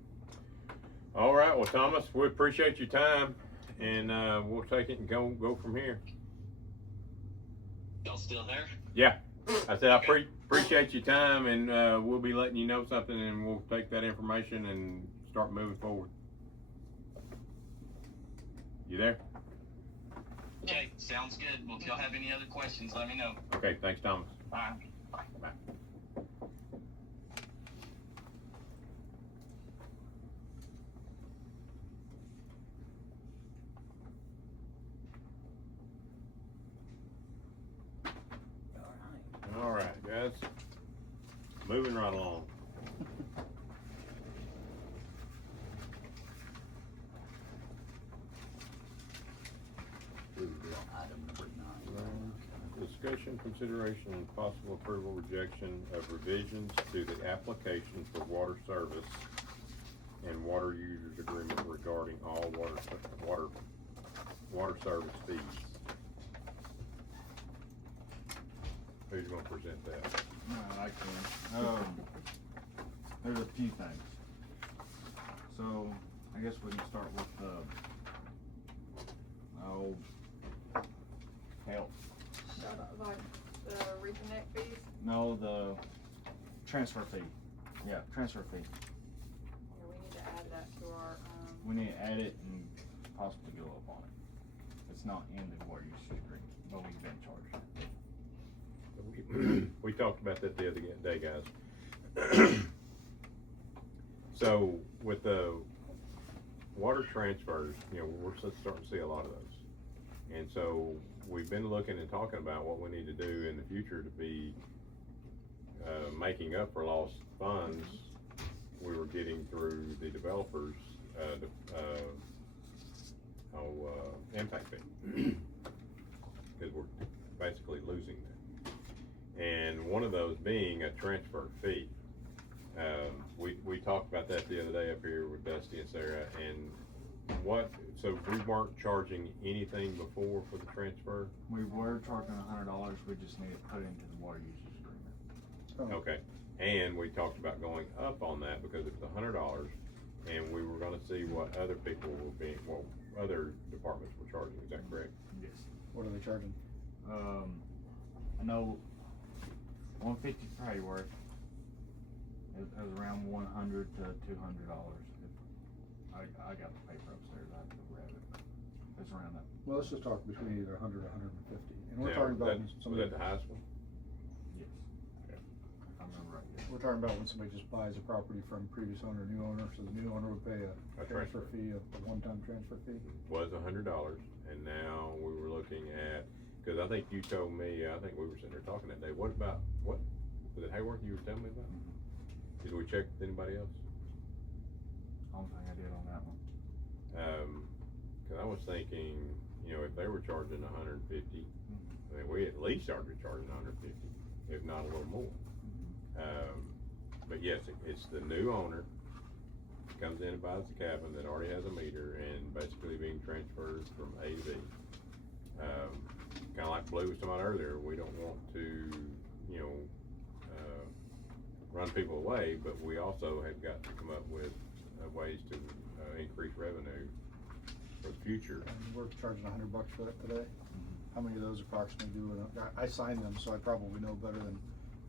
All right, well, Thomas, we appreciate your time, and, we'll take it and go from here. Y'all still there? Yeah, I said, I Okay. appreciate your time, and, we'll be letting you know something, and we'll take that information and start moving forward. You there? Okay, sounds good. Well, if y'all have any other questions, let me know. Okay, thanks, Thomas. Bye. Bye. All right, guys. Moving right along. Item number 9. Discussion, consideration, and possible approval, rejection of revisions to the application for water service and water users agreement regarding all water service fees. Who's gonna present that? I can. There's a few things. So, I guess we can start with help. Like the reconnect fees? No, the transfer fee. Yeah, transfer fee. Yeah, we need to add that to our, We need to add it and possibly go up on it. It's not in the water usage agreement, but we've been charged it. talked about that the other day, guys. So with the water transfers, we're starting to see a lot of those. And so we've been looking and talking about what we need to do in the future to be making up for lost funds we were getting through the developers, impact fee. Because we're basically losing that. And one of those being a transfer fee. We talked about that the other day up here with Dusty and Sarah, and so we weren't charging anything before for the transfer? We were charging $100, we just need to put it into the water users agreement. Okay, and we talked about going up on that because it's $100, and we were gonna see what other people what other departments were charging, is that correct? Yes. What are they charging? I know 150 for Hayworth. It was around $100 to $200. I got the paper upstairs, I have to grab it. It's around that. Well, let's just talk between either 100 or 150. And we're Now, talking about when was somebody, that the highest one? Yes. Okay. If I remember right, yes. we're talking about when somebody just buys a property from previous owner, new owner, so the new owner would pay a A transfer transfer. fee, a one-time transfer fee. Was $100, and now we were looking at, because I think you told me, I think we were sitting there talking that day, what was it Hayworth you were telling me about? Did we check with anybody else? Only thing I did on that one. Cause I was thinking, if they were charging 150, I mean, we at least started charging 150, if not a little more. But yes, it's the new owner comes in and buys the cabin that already has a meter and basically being transferred from A to B. Kinda like Blue was talking about earlier, we don't want to, run people away, but we also have got to come up with ways to increase revenue for the future. And we're charging $100 for that today. How many of those approximately do it? I signed them, so I probably know better than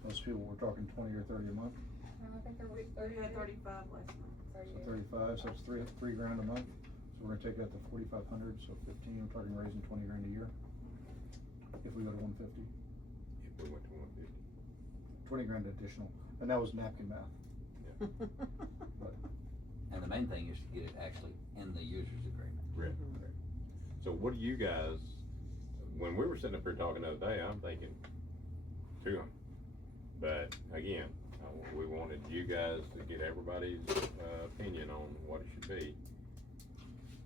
most people. We're talking 20 or 30 a month. I think they're We had 35 last month. So 35, so it's three grand a month. So we're gonna take that to 4,500, so 15, we're talking raising 20 grand a year. If we go to 150, If we went to 150. 20 grand additional, and that was napkin math. But And the main thing is to get it actually in the user's agreement. Correct. So what do you guys, when we were sitting up here talking the other day, I'm thinking 200. But again, we wanted you guys to get everybody's opinion on what it should be.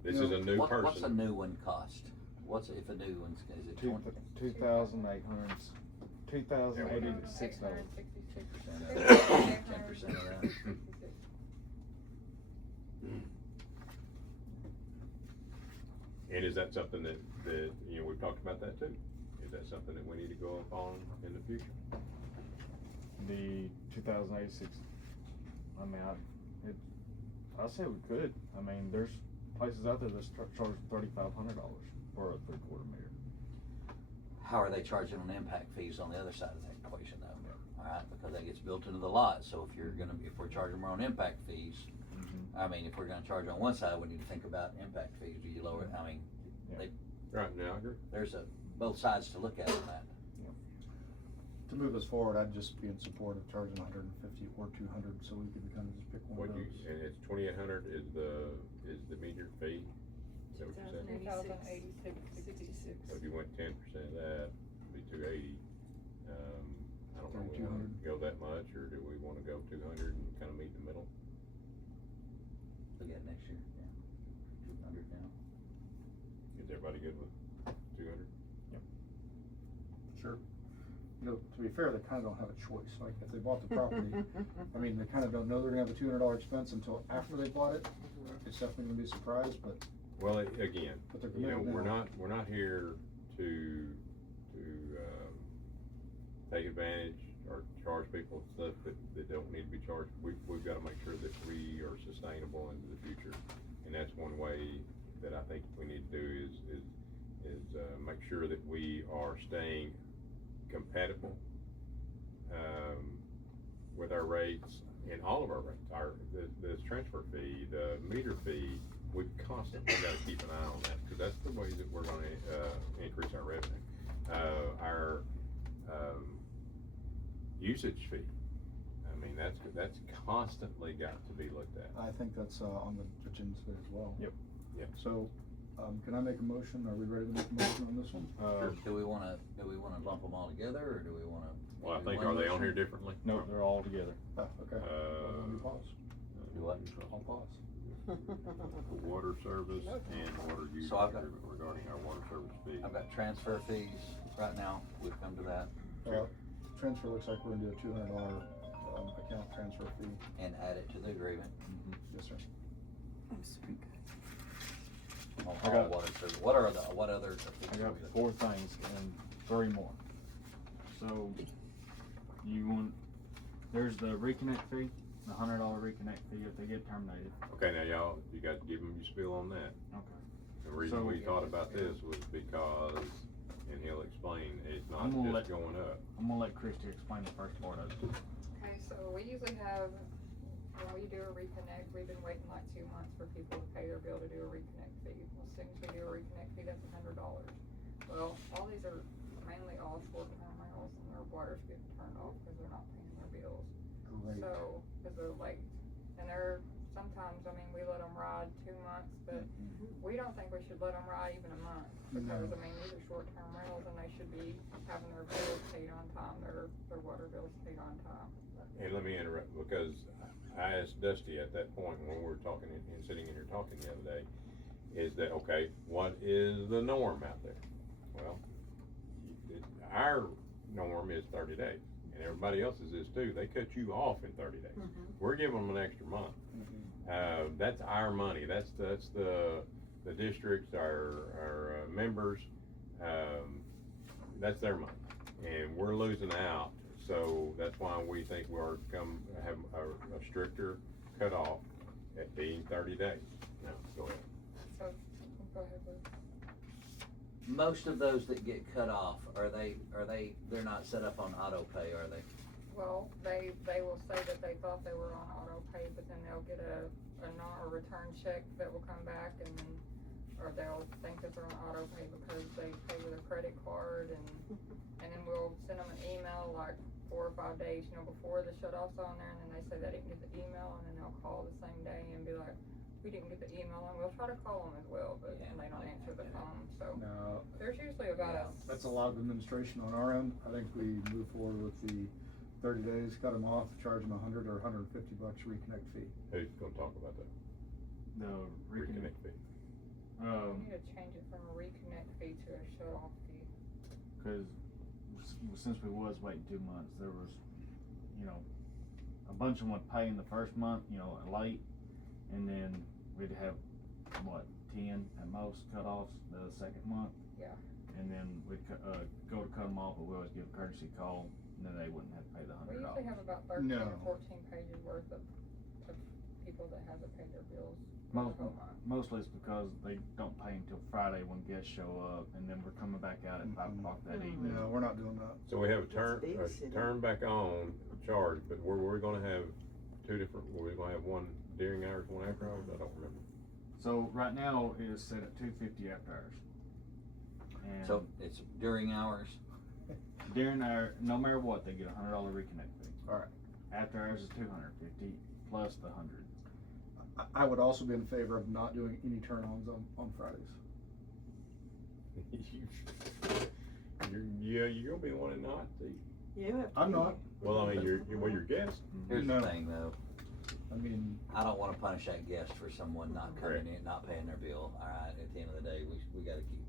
This is a new person. What's a new one cost? If a new one's, is it 20? 2,800, 2,080 to $6. 10% of that. And is that something that, we've talked about that too? Is that something that we need to go up on in the future? The 2086, I mean, I say we could. I mean, there's places out there that's charge $3,500 for a 3/4 meter. How are they charging on impact fees on the other side of that equation though? Alright, because that gets built into the lot, so if we're charging more on impact fees, I mean, if we're gonna charge on one side, we need to think about impact fees, do you lower it, I mean, Right, now I agree. there's both sides to look at on that. to move us forward, I'd just be in support of charging 150 or 200, so we could kind of just pick one of those. And it's 2,800 is the meter fee? Is that what you said? 2,086. So if you went 10% of that, it'd be 280. I don't know if we wanna 200. go that much, or do we wanna go 200 and kinda meet in the middle? Look at next year, yeah, 200 now. Is everybody good with 200? Sure. To be fair, they kind of don't have a choice. Like, if they bought the property, I mean, they kind of don't know they're gonna have a $200 expense until after they bought it. It's definitely gonna be a surprise, but Well, again, But they're committed we're now. not here to take advantage or charge people stuff that don't need to be charged. We've gotta make sure that we are sustainable into the future. And that's one way that I think we need to do is make sure that we are staying compatible, with our rates and all of our rates, the transfer fee, the meter fee, we've constantly gotta keep an eye on that, because that's the way that we're gonna, increase our revenue. Our, usage fee. I mean, that's constantly got to be looked at. I think that's, on the agenda today as well. Yep. Yep. So, can I make a motion? Are we ready to make a motion on this one? Do we wanna lump them all together, or do we wanna? Well, I do think, one are they on motion? here differently? No, they're all together. Oh, okay. Well, let me pause. Do what? I'll pause. Water service and water use So I've got- agreement regarding our water service fee. I've got transfer fees right now, we've come to that, Transfer looks like we're gonna do a $200, account transfer fee. and add it to the agreement. Yes, sir. I'm sorry, On I all got- water service. What other fees I are got we looking 4 things and 3 more. So, you want, there's the reconnect fee, the $100 reconnect fee if they get terminated. Okay, now y'all, you got to give them your spiel on that. Okay. The reason So- we thought about this was because, and he'll explain, it's not I'm gonna just going up. I'm gonna let Christie explain the first part of it. Okay, so we usually have, when we do a reconnect, we've been waiting like 2 months for people to pay their bill to do a reconnect fee. As soon as we do a reconnect fee, that's $100. Well, all these are mainly all short-term rentals, and their water's getting turned off because they're not paying their bills. Great. So, because they're late. And they're, sometimes, I mean, we let them ride 2 months, but we don't think we should let them ride even a month. Because, No. I mean, these are short-term rentals and they should be having their bills paid on time, their water bills paid on time. And let me interrupt, because I asked Dusty at that point when we were talking and sitting in here talking the other day, is that, okay, what is the norm out there? Well, our norm is 30 days, and everybody else's is too. They cut you off in 30 days. We're giving them an extra month. That's our money. That's the districts, our members, that's their money. And we're losing out, so that's why we think we're have a stricter cutoff at being 30 days. Now, go ahead. So, go ahead, Luke. Most of those that get cut off, they're not set up on auto pay, are they? Well, they will say that they thought they were on auto pay, but then they'll get a return check that will come back, and then, or they'll think that they're on auto pay because they pay with a credit card, and then we'll send them an email like 4 or 5 days, before the shut off's on there, and then they say they didn't get the email, and then they'll call the same day and be like, we didn't get the email, and we'll try to call them as well, but Yeah, they don't answer the phone, so Now, there's usually about a. that's a lot of administration on our end. I think we move forward with the 30 days, cut them off, charge them $100 or $150 reconnect fee. Who's gonna talk about that? The Reconnect reconnect, fee. We need to change it from a reconnect fee to a shut off fee. cause since we was waiting 2 months, there was, a bunch of them would pay in the first month, late, and then we'd have, 10 at most cut-offs the second month. Yeah. And then we'd go to cut them off, but we always give a courtesy call, and then they wouldn't have to pay the We $100. usually have about 13 No. or 14 pages worth of people that haven't paid their bills for Most, the whole month. mostly it's because they don't pay until Friday when guests show up, and then we're coming back out at 5 o'clock that evening. No, we're not doing that. So we have a That's babysitting. turn back on charge, but we're gonna have two different, we're gonna have one during hours, one after hours, I don't remember. So right now it is set at $250 after hours. And So it's during hours? during our, no matter what, they get a $100 reconnect fee. Alright. After hours is $250 plus the 100. I would also be in favor of not doing any turn-ons on Fridays. You're gonna be the one not to. You have to. I'm not. Well, I mean, you're guest. Here's No. the thing though, I mean, I don't wanna punish that guest for someone not coming in, not paying their bill, alright? At the end of the day, we gotta keep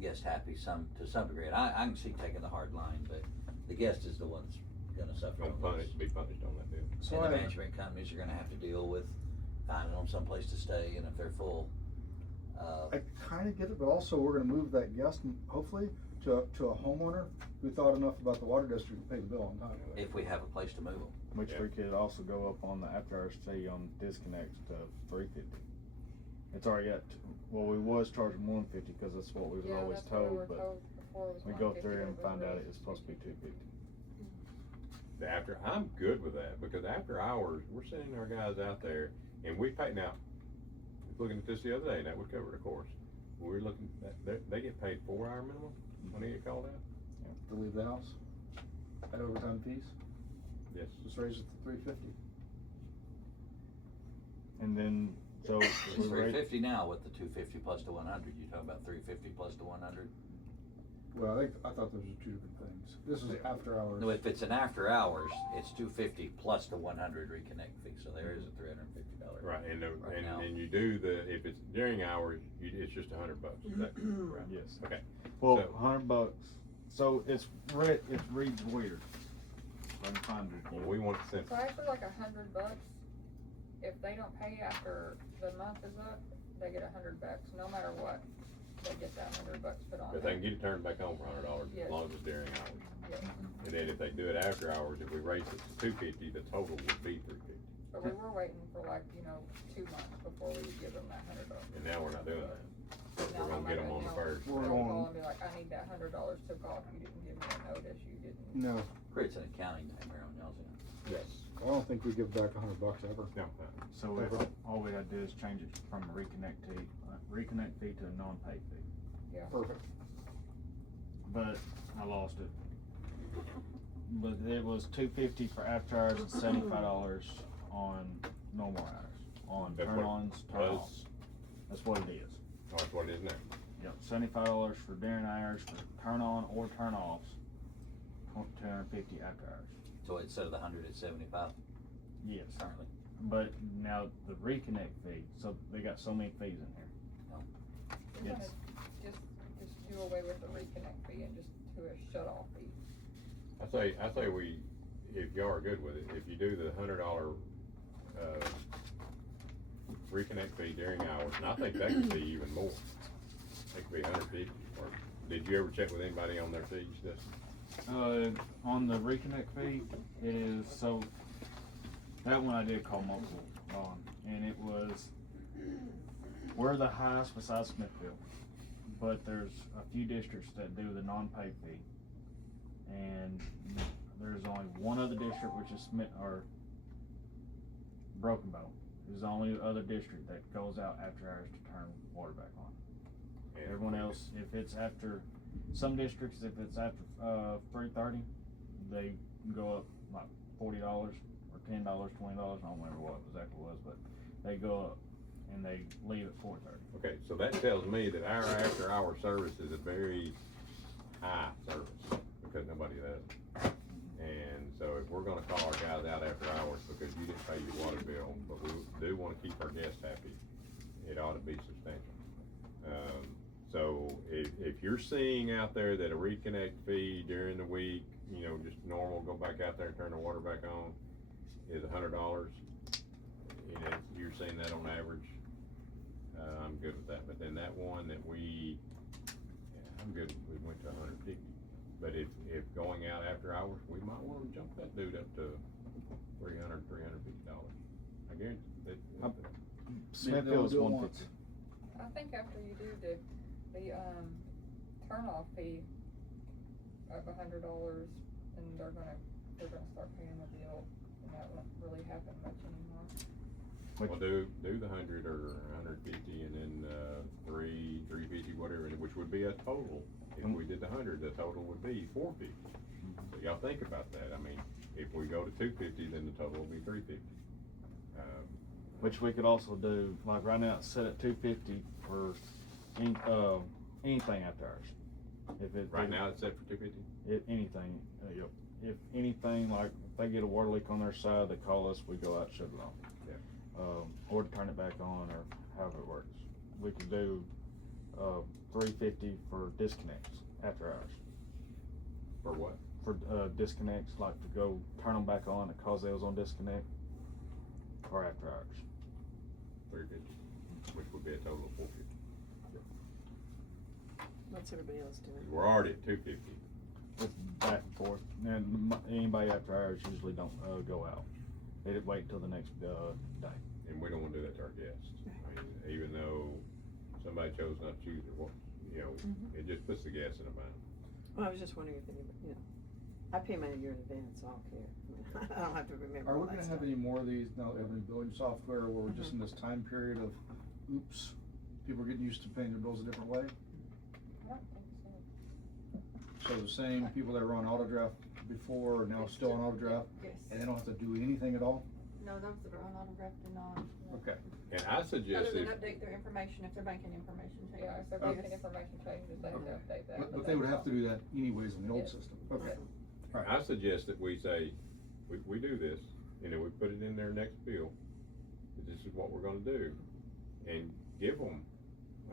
guests happy to some degree, and I can see taking the hard line, but the guest is the one that's gonna suffer Gonna on this. be punished on that deal. so And the I, management companies are gonna have to deal with finding them someplace to stay, and if they're full, I kinda get it, but also we're gonna move that guest, hopefully, to a homeowner who thought enough about the water district to pay the bill on time. if we have a place to move them. Which Yeah. we could also go up on the after hours fee on disconnects to $350. It's already at, well, we was charging $150 because that's what we was Yeah, always that's what we told, were but told before was we go 150, through and but find out really it's supposed to be $250. I'm good with that, because after hours, we're sending our guys out there, and we pay, now, looking at this the other day, and that would cover it, of course. We're looking, they get paid 4-hour minimum when they get called out? To leave the house at overtime fees. Yes. Just raise it to 350. And then, so. It's we raise- 350 now with the 250 plus the 100. You talking about 350 plus the 100? Well, I thought those were two different things. This is after hours. No, if it's an after hours, it's 250 plus the 100 reconnect fee, so there is a $350. Right, and, Right now. and you do if it's during hours, it's just $100. Is that correct? Yes. Okay. Well, So- $100. So it reads weird. If I can find it. Well, we want the So actually like $100, if they don't pay after the month is up, they get $100, no matter what. They get that $100 put on But they there. can get it turned back on for $100 Yes. as long as it's during hours. Yes. And then if they do it after hours, if we raise it to 250, the total would be 350. But we were waiting for like, 2 months before we would give them that $100. And now we're not doing that. Now We're gonna get them on the first. We're They'll going- call and be like, I need that $100 took off, you didn't give me a notice, you didn't. No, Creates an accounting nightmare on y'all's end. Yes. I don't think we give back $100 ever. No, So all we gotta do is change it from a reconnect fee to a non-pay fee. Perfect. But I lost it. But it was $250 for after hours and $75 on normal hours, on That's what turn-ons, it turn-offs. was. That's what it is. Oh, that's what it is now. Yep, $75 for during hours for turn-on or turn-offs, $250 after hours. So instead of the 100, it's 75 Yes. currently. But now the reconnect fee, so they got so many fees in here. We're gonna Yes. just do away with the reconnect fee and just do a shut-off fee. I say we, if y'all are good with it, if you do the $100, reconnect fee during hours, and I think that could be even more. It could be 150, or, did you ever check with anybody on their fees, Justin? On the reconnect fee, it is, so, that one I did call multiple on, and it was, we're the highest besides Smithfield, but there's a few districts that do the non-pay fee. And there's only one other district, which is Broken Bow, is the only other district that goes out after hours to turn water back on. And- Everyone else, if it's after, some districts, if it's after 3:30, they go up like $40 or $10, $20. I don't remember what exactly it was, but they go up and they leave at 4:30. Okay, so that tells me that our after-hour service is a very high service, because nobody does it. And so if we're gonna call our guys out after hours because you didn't pay your water bill, but we do wanna keep our guests happy, it ought to be substantial. So if you're seeing out there that a reconnect fee during the week, just normal, go back out there and turn the water back on, is $100, you're seeing that on average, I'm good with that. But then that one that I'm good, we went to 150. But if going out after hours, we might wanna jump that dude up to $350. I guarantee that. Smithfield's do it 150. I think after you do the turn-off fee of $100, and they're gonna start paying the bill, and that won't really happen much anymore. Well, do the 100 or 150 and then, 350, whatever, which would be a total. If we did the 100, the total would be 450. So y'all think about that. I mean, if we go to 250, then the total will be 350. Which we could also do, like right now, it's set at 250 for anything after hours. If it Right now, it's set for 250? anything, yep. If anything, like if they get a water leak on their side, they call us, we go out and shut it off. Yeah. Or turn it back on, or however it works. We could do $350 for disconnects after hours. For what? For disconnects, like to go turn them back on and cause they was on disconnect, or after hours. 350, which would be a total of 450. What's everybody else doing? We're already at 250. It's back and forth, and anybody after hours usually don't go out. They wait until the next day. And we don't wanna do that to our guests. I mean, even though somebody chose not to choose it, well, it just puts the guests in a bind. Well, I was just wondering if anybody, I pay my year in advance, so I don't care. I mean, I don't have to remember Are all we that gonna stuff. have any more of these, now that we have any billing software where we're just in this time period of, oops, people are getting used to paying their bills a different way? I don't think so. So the same people that were on auto draft before are now still on auto draft, Yes. and they don't have to do anything at all? No, those that are on auto draft do not, Okay. And I other suggest than if, update their information if their banking information changes. Yeah, if their banking information changes, they have to update that. But they would have to do that anyways in the old Yes. system? Okay. I suggest that we say, we do this, and then we put it in their next bill, that this is what we're gonna do, and give them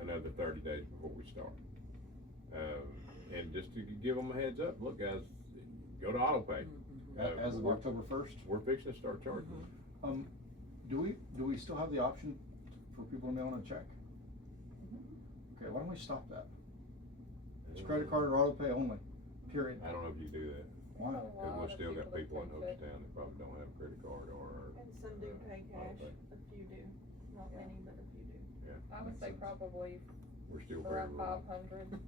another 30 days before we start. And just to give them a heads up, look guys, go to auto pay. As of October 1st? We're fixing to start charging. Do we still have the option for people to mail in a check? Okay, why don't we stop that? It's credit card or auto pay only, period. I don't know if you do that, Why not? cause we still got people in Hochtown that probably don't have a credit card or. And some do pay cash, a few do, not many, but a few do. Yeah. I would say probably We're still very around rural. 500,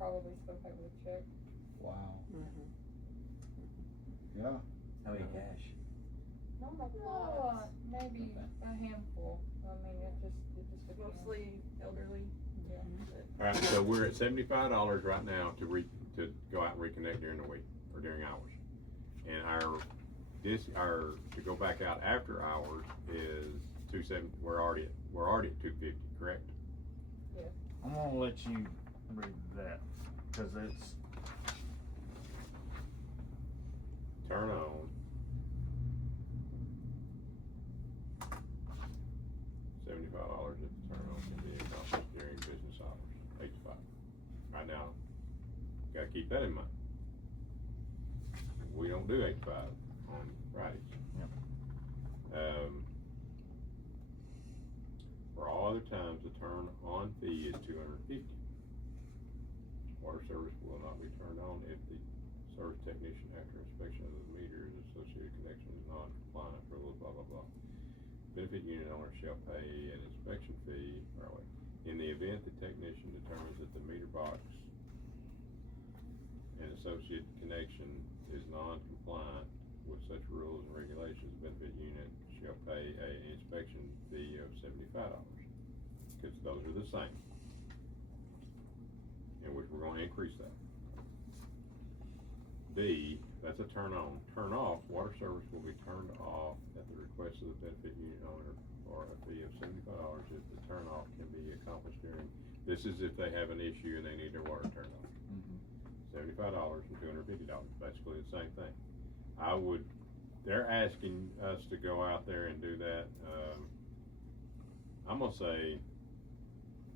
probably still pay with a check. Wow. Mhm. Yeah. How many cash? Not a No, lot, maybe a handful. I mean, it just depends. mostly elderly. Yeah. Alright, so we're at $75 right now to go out and reconnect during the week, or during hours. And to go back out after hours is we're already at 250, correct? I'm gonna let you read that, cause it's, Turn on. $75 at the turn on can be accomplished during business hours, 8 to 5. Right now, gotta keep that in mind. We don't do 8 to 5 on Fridays. Yep. For all other times, the turn on fee is $250. Water service will not be turned on if the service technician, after inspection of the meter and associated connection, is not compliant, blah, blah, blah. Benefit unit owner shall pay an inspection fee, in the event the technician determines that the meter box and associated connection is non-compliant with such rules and regulations, the benefit unit shall pay an inspection fee of $75, because those are the same. In which we're gonna increase that. B, that's a turn on. Turn off, water service will be turned off at the request of the benefit unit owner for a fee of $75 if the turn off can be accomplished during, this is if they have an issue and they need their water turned on. $75 and $250, basically the same thing. They're asking us to go out there and do that, I'm gonna say,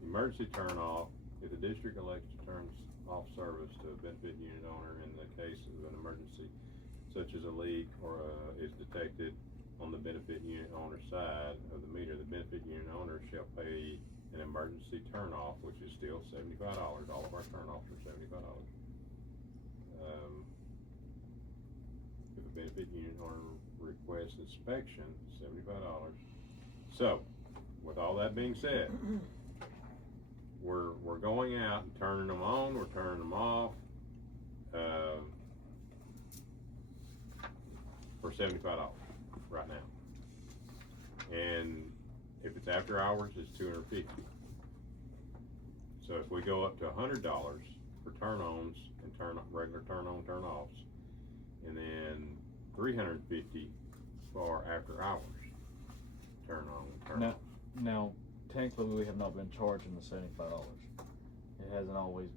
emergency turn off, if the district elects to turn off service to a benefit unit owner in the case of an emergency, such as a leak or is detected on the benefit unit owner's side of the meter, the benefit unit owner shall pay an emergency turn off, which is still $75. All of our turn offs are $75. If a benefit unit owner requests inspection, $75. So, with all that being said, we're going out and turning them on, we're turning them off, for $75 right now. And if it's after hours, it's $250. So if we go up to $100 for turn-ons and regular turn-on, turn-offs, and then $350 for after hours turn-on, turn-off. now, technically, we have not been charging the $75. It hasn't always,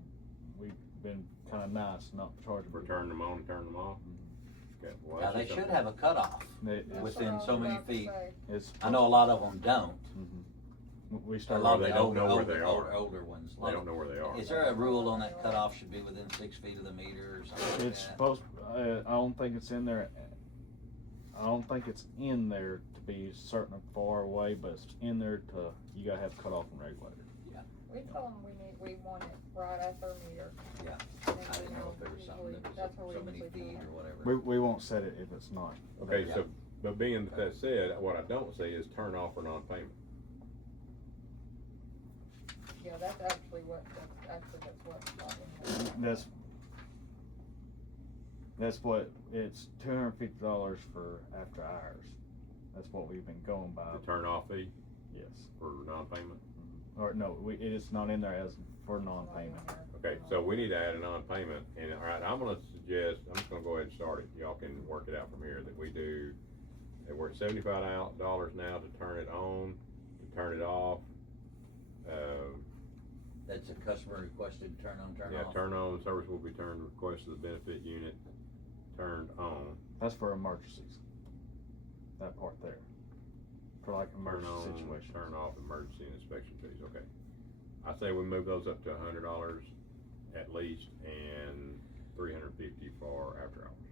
we've been kinda nice, not charging. For turning them on and turning them off? Okay, well, Now, that's they just should something- have a cutoff It- That's within what I so was many about to feet. say. It's. I know a lot of them don't. We A started. lot of they the don't know where older, they older, are. older ones. They don't know where they are. Is there a rule on that cutoff should be within 6 feet of the meter or something like It's that? supposed, I don't think it's in there, I don't think it's in there to be certain far away, but it's in there to, you gotta have cutoff and regulator. We tell them we want it right at their meter. Yeah. And I didn't know if there was something that that's where was we so many usually feet tell or them. whatever. We won't set it if it's not. Okay, Yeah. so, but being that said, what I don't say is turn off or non-payment. Yeah, that's actually what's not in there. That's what, it's $250 for after hours. That's what we've been going by. The turn off fee Yes. for non-payment? Or no, it is not in there as for non-payment. Okay, so we need to add a non-payment, and all right, I'm just gonna go ahead and start it, y'all can work it out from here, that we do, that we're at $75 now to turn it on, to turn it off. That's a customer requested turn on, turn Yeah, off. turn on, service will be turned, request of the benefit unit turned on. That's for emergencies. That part there. For like Turn emergency on, situations. turn off, emergency and inspection fees, okay. I say we move those up to $100 at least, and $350 for after hours.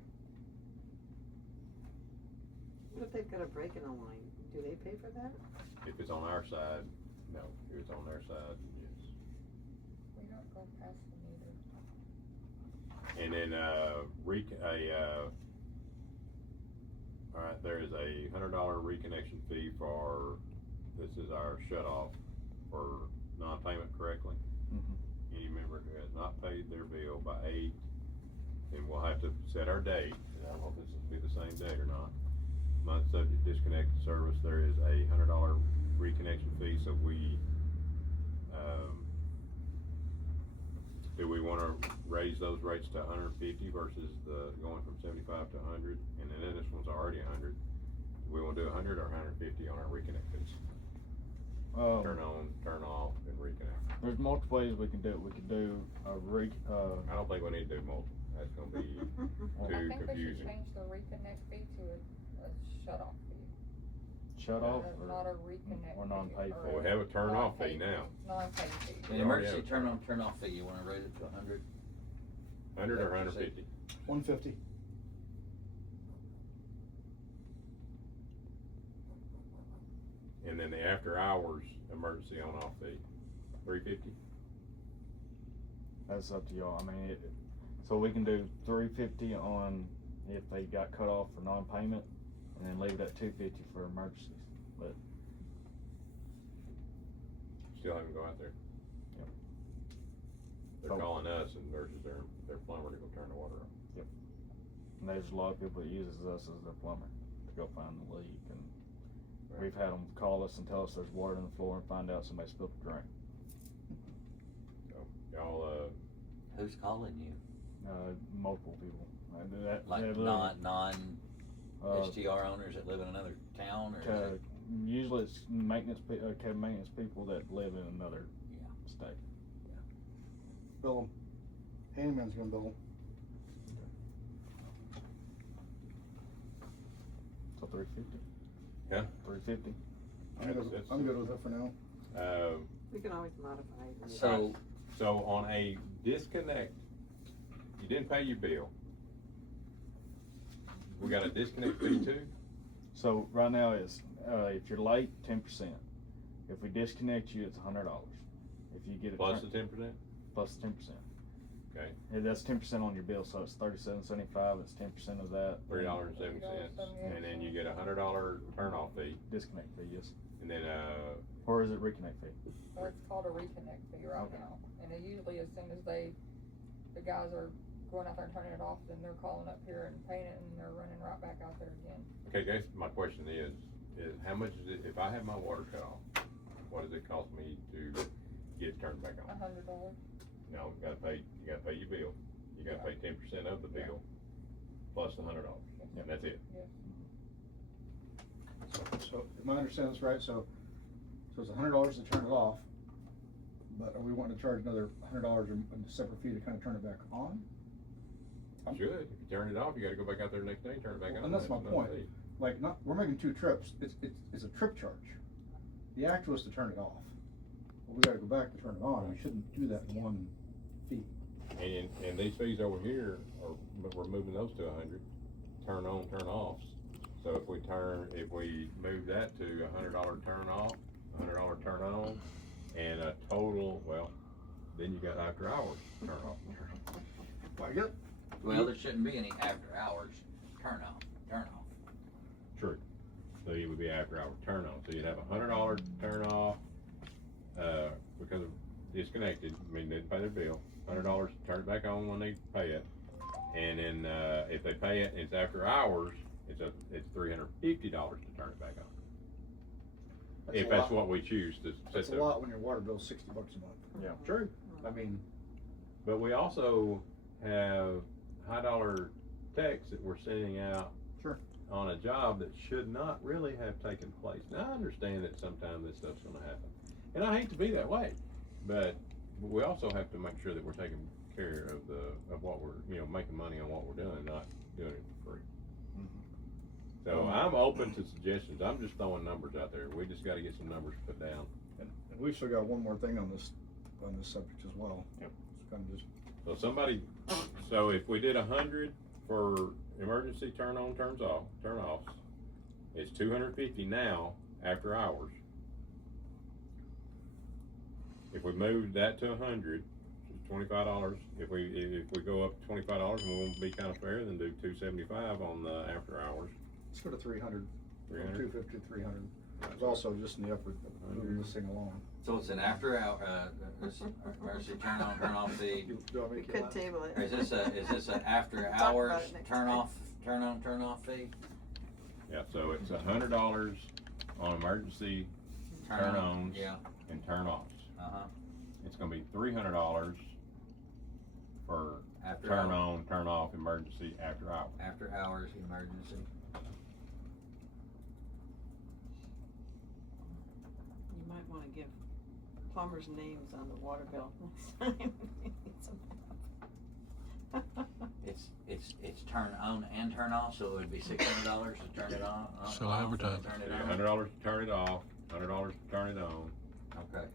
What if they've got a break-in online? Do they pay for that? If it's on our side, no, if it's on their side, yes. We don't go past the meter. And then, all right, there is a $100 reconnection fee for, this is our shut off for non-payment correctly. Mhm. Any member who has not paid their bill by 8, then we'll have to set our date, and I don't know if this will be the same date or not. Month subject disconnect service, there is a $100 reconnection fee, so we, do we wanna raise those rates to 150 versus the, going from 75 to 100? And then this one's already 100. Do we wanna do 100 or 150 on our reconnect fees? Turn on, turn off, and reconnect. There's multiple ways we can do it. We could do a I don't think we need to do multiple, that's gonna be I too think we should confusing. change the reconnect fee to a shut-off fee. shut off Not a reconnect. or non-pay or fee. Well, we have a turn off non-pay fee now. Non-pay fee. The We already emergency have a turn turn on, turn off fee, you wanna raise it to 100? 100 or That's what you 150? 150. And then the after hours emergency on off fee, 350? That's up to y'all. I mean, so we can do 350 on if they got cut off for non-payment, and then leave it at 250 for emergencies. But Still having to go out there. Yep. They're Oh. calling us and versus their plumber to go turn the water on. and there's a lot of people that uses us as their plumber to go find the leak, and Right. we've had them call us and tell us there's water in the floor and find out somebody spilled a drink. So y'all, Who's calling you? Multiple people. Like that non uh, STR owners that live in another town, or is it? usually it's cabin maintenance people that live in another Yeah. state. Bill 'em. Handyman's gonna bill 'em. So 350. Yeah. 350. I'm good with it for now. We can always modify it. So, So on a disconnect, you didn't pay your bill. We got a disconnect fee too? So right now it's if you're late, 10%. If we disconnect you, it's $100. If you get it Plus the 10%? plus 10%. Okay, And that's 10% on your bill, so it's $37.75. It's 10% of that. $3.07, and then you get a $100 turn off fee, Disconnect fee, yes. and then, Or is it reconnect fee? So it's called a reconnect fee right Okay. now, and it usually as soon as the guys are going out there and turning it off, then they're calling up here and paying it, and they're running right back out there again. okay, guys, my question is how much is it, if I have my water cut off, what does it cost me to get it turned back on? $100. No, you gotta pay your bill, you gotta pay 10% of the bill, plus the $100, and that's it. So, if I understand this right, so it's $100 to turn it off, but are we wanting to charge another $100 or a separate fee to kind of turn it back on? You should, if you turn it off, you gotta go back out there the next day, and turn it back on. And that's my another point. fee. Like, we're making 2 trips, it's a trip charge. The actual is to turn it off. Well, we gotta go back to turn it on, we shouldn't do that in one fee. And these fees over here are, but we're moving those to 100, turn on, turn offs. So if we move that to $100 turn off, $100 turn on, and a total, well, then you got after hours turn off. Well, yep. well, there shouldn't be any after hours turn off. True. So it would be after hour turn on. So you'd have $100 turn off, because of disconnected, I mean, didn't pay their bill. $100 to turn it back on when they pay it. And then, if they pay it, it's after hours, it's $350 to turn it back on. If that's what we choose to set That's a the. lot when your water bill's $60 a month. Yeah. True. I mean, But we also have high dollar techs that we're sending out. Sure. On a job that should not really have taken place. Now, I understand that sometimes this stuff's gonna happen, and I hate to be that way, but we also have to make sure that we're taking care of what we're, making money on what we're doing, not doing it for free. So I'm open to suggestions. I'm just throwing numbers out there. We just gotta get some numbers put down. And we've still got one more thing on this subject as well. Yep. It's kind of just, So if we did 100 for emergency turn on, turn offs, it's 250 now after hours. If we moved that to 100, it's $25. If we go up to $25 and we want to be kind of fair, then do 275 on the after hours. let's go to 300. 300. 250 to 300. It's also just in the effort of moving this thing along. So it's an after hour, emergency turn on, turn off fee. Do I We make you could laugh? table it. Or is this an after Talk about hours it next turn time. off, turn on, turn off fee? Yeah, so it's $100 on emergency turn ons Yeah, and turn offs. uh-huh, It's gonna be $300 for after turn hour, on, turn off emergency after hours. after hours emergency. You might wanna give plumbers' names on the water bill next time. It's turn on and turn off, so it would be $600 to turn it on. So off, advertise. Turn it Yeah, on. $100 to turn it off, $100 to turn it on, Okay,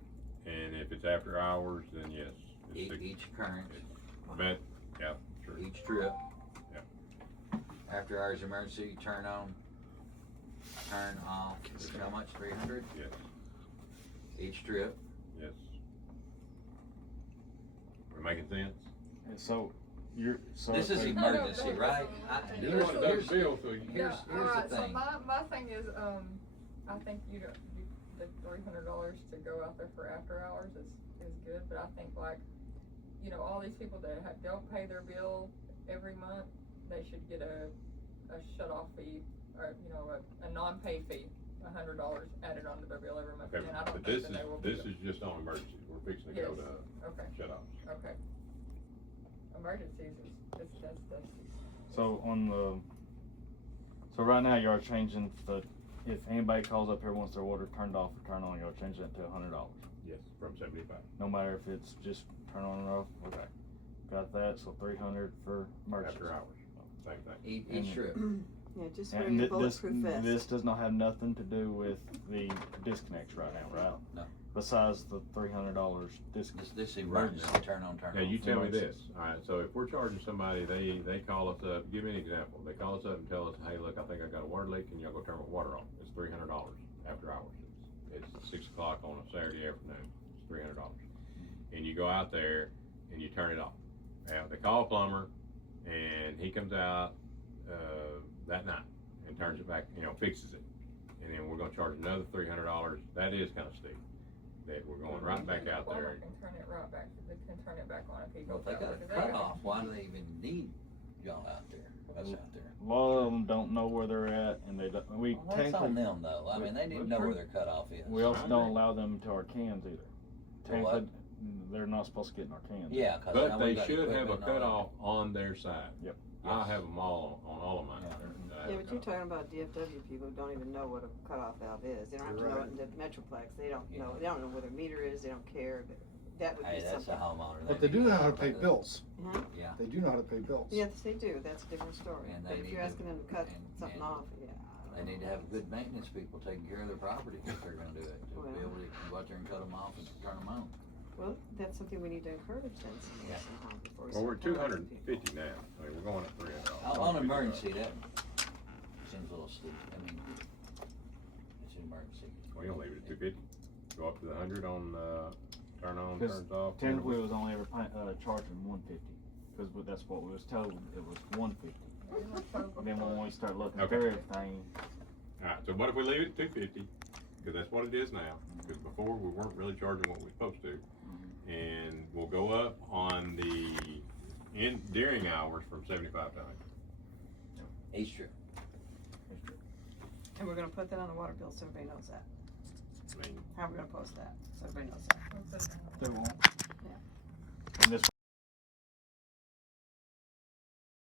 and if it's after hours, then yes. it's six- each current, But, yeah, sure. each trip. Yep. After hours emergency, turn on, turn off, is how much, 300? Yes, Each trip. yes. We're making sense? And so, This is if- emergency, right? You don't want Here's- Doug Bill, so you. Here's the Alright, so thing. my thing is, I think the $300 to go out there for after hours is good, but I think all these people that don't pay their bill every month, they should get a shut off fee, or, a non-pay fee, $100 added onto their bill every month, Okay, and I don't but think this that they will be. is just on emergencies. We're fixing to go Yes. to Okay, shut offs. okay. Emergencies that's. So right now, y'all are changing if anybody calls up here wants their water turned off or turned on, y'all change that to $100. Yes, from 75. No matter if it's just turn on and off, okay. Got that, so 300 for emergency. After hours, same thing. Each trip. Yeah, just wear And your this bulletproof vest. this does not have nothing to do with the disconnects right now, right? No. Besides the $300 disconnect. This emergency, turn on, turn off. Now, you tell me this, Emergencies. alright, so if we're charging somebody, they call us up, give me an example, they call us up and tell us, hey, look, I think I got a water leak, can y'all go turn my water off? It's $300 after hours. It's 6 o'clock on a Saturday afternoon, it's $300. And you go out there and you turn it off. Now, they call a plumber and he comes out, that night and turns it back, fixes it. And then we're gonna charge another $300, that is kinda steep. That we're going right back out there. Can turn it right back, they can turn it back on if he Well, goes if they out got there, a 'cause they cutoff, why do they even need y'all out there, us out there? A lot of them don't know where they're at, and they don't, we Well, that's on technically, them though, I mean, they need to That's know true. where their cutoff is. we also I don't agree. allow them to our cans either. To what? Technically, they're not supposed to get in our cans. Yeah, cause But now we they got should have a equipment and all that. cutoff on their side. Yep. I Yes. have them all on all of mine out there. that I have Yeah, a but you're cutoff. talking about DFW people who don't even know what a cutoff valve is. They don't have to You're know right. it in the Metroplex. They don't Yeah. know. They don't know where their meter is. They don't care. But that would Hey, be that's a something. homeowner. But they do need know how to know pay about bills. Huh? Yeah, They do know how to pay bills. Yes, they do. That's a different story. And But they if need you're to- asking them to cut and- something and off, yeah. they need to have good maintenance people taking care of their property if they're gonna do it, to Well. be able to go out there and cut them off and turn them on. Well, that's something we need to encourage then Yeah. somehow before we Well, we're start penalizing people. 250 now, I mean, we're going up $300. On emergency, that seems a little steep, I mean, it's an emergency. Well, you don't leave it at 250, go up to the 100 on, turn on, Because turns off. Technically, it was only ever charging 150, because that's what we was told, it was 150. Then when we start looking Okay. through everything, Alright, so what if we leave it at 250, cause that's what it is now, cause before we weren't really charging what we were supposed to. And we'll go up on during hours from 75 to 100. Each trip. And we're gonna put that on the water bill so everybody knows that. I mean, How are we gonna post that? So everybody knows that. they won't. Yeah. And this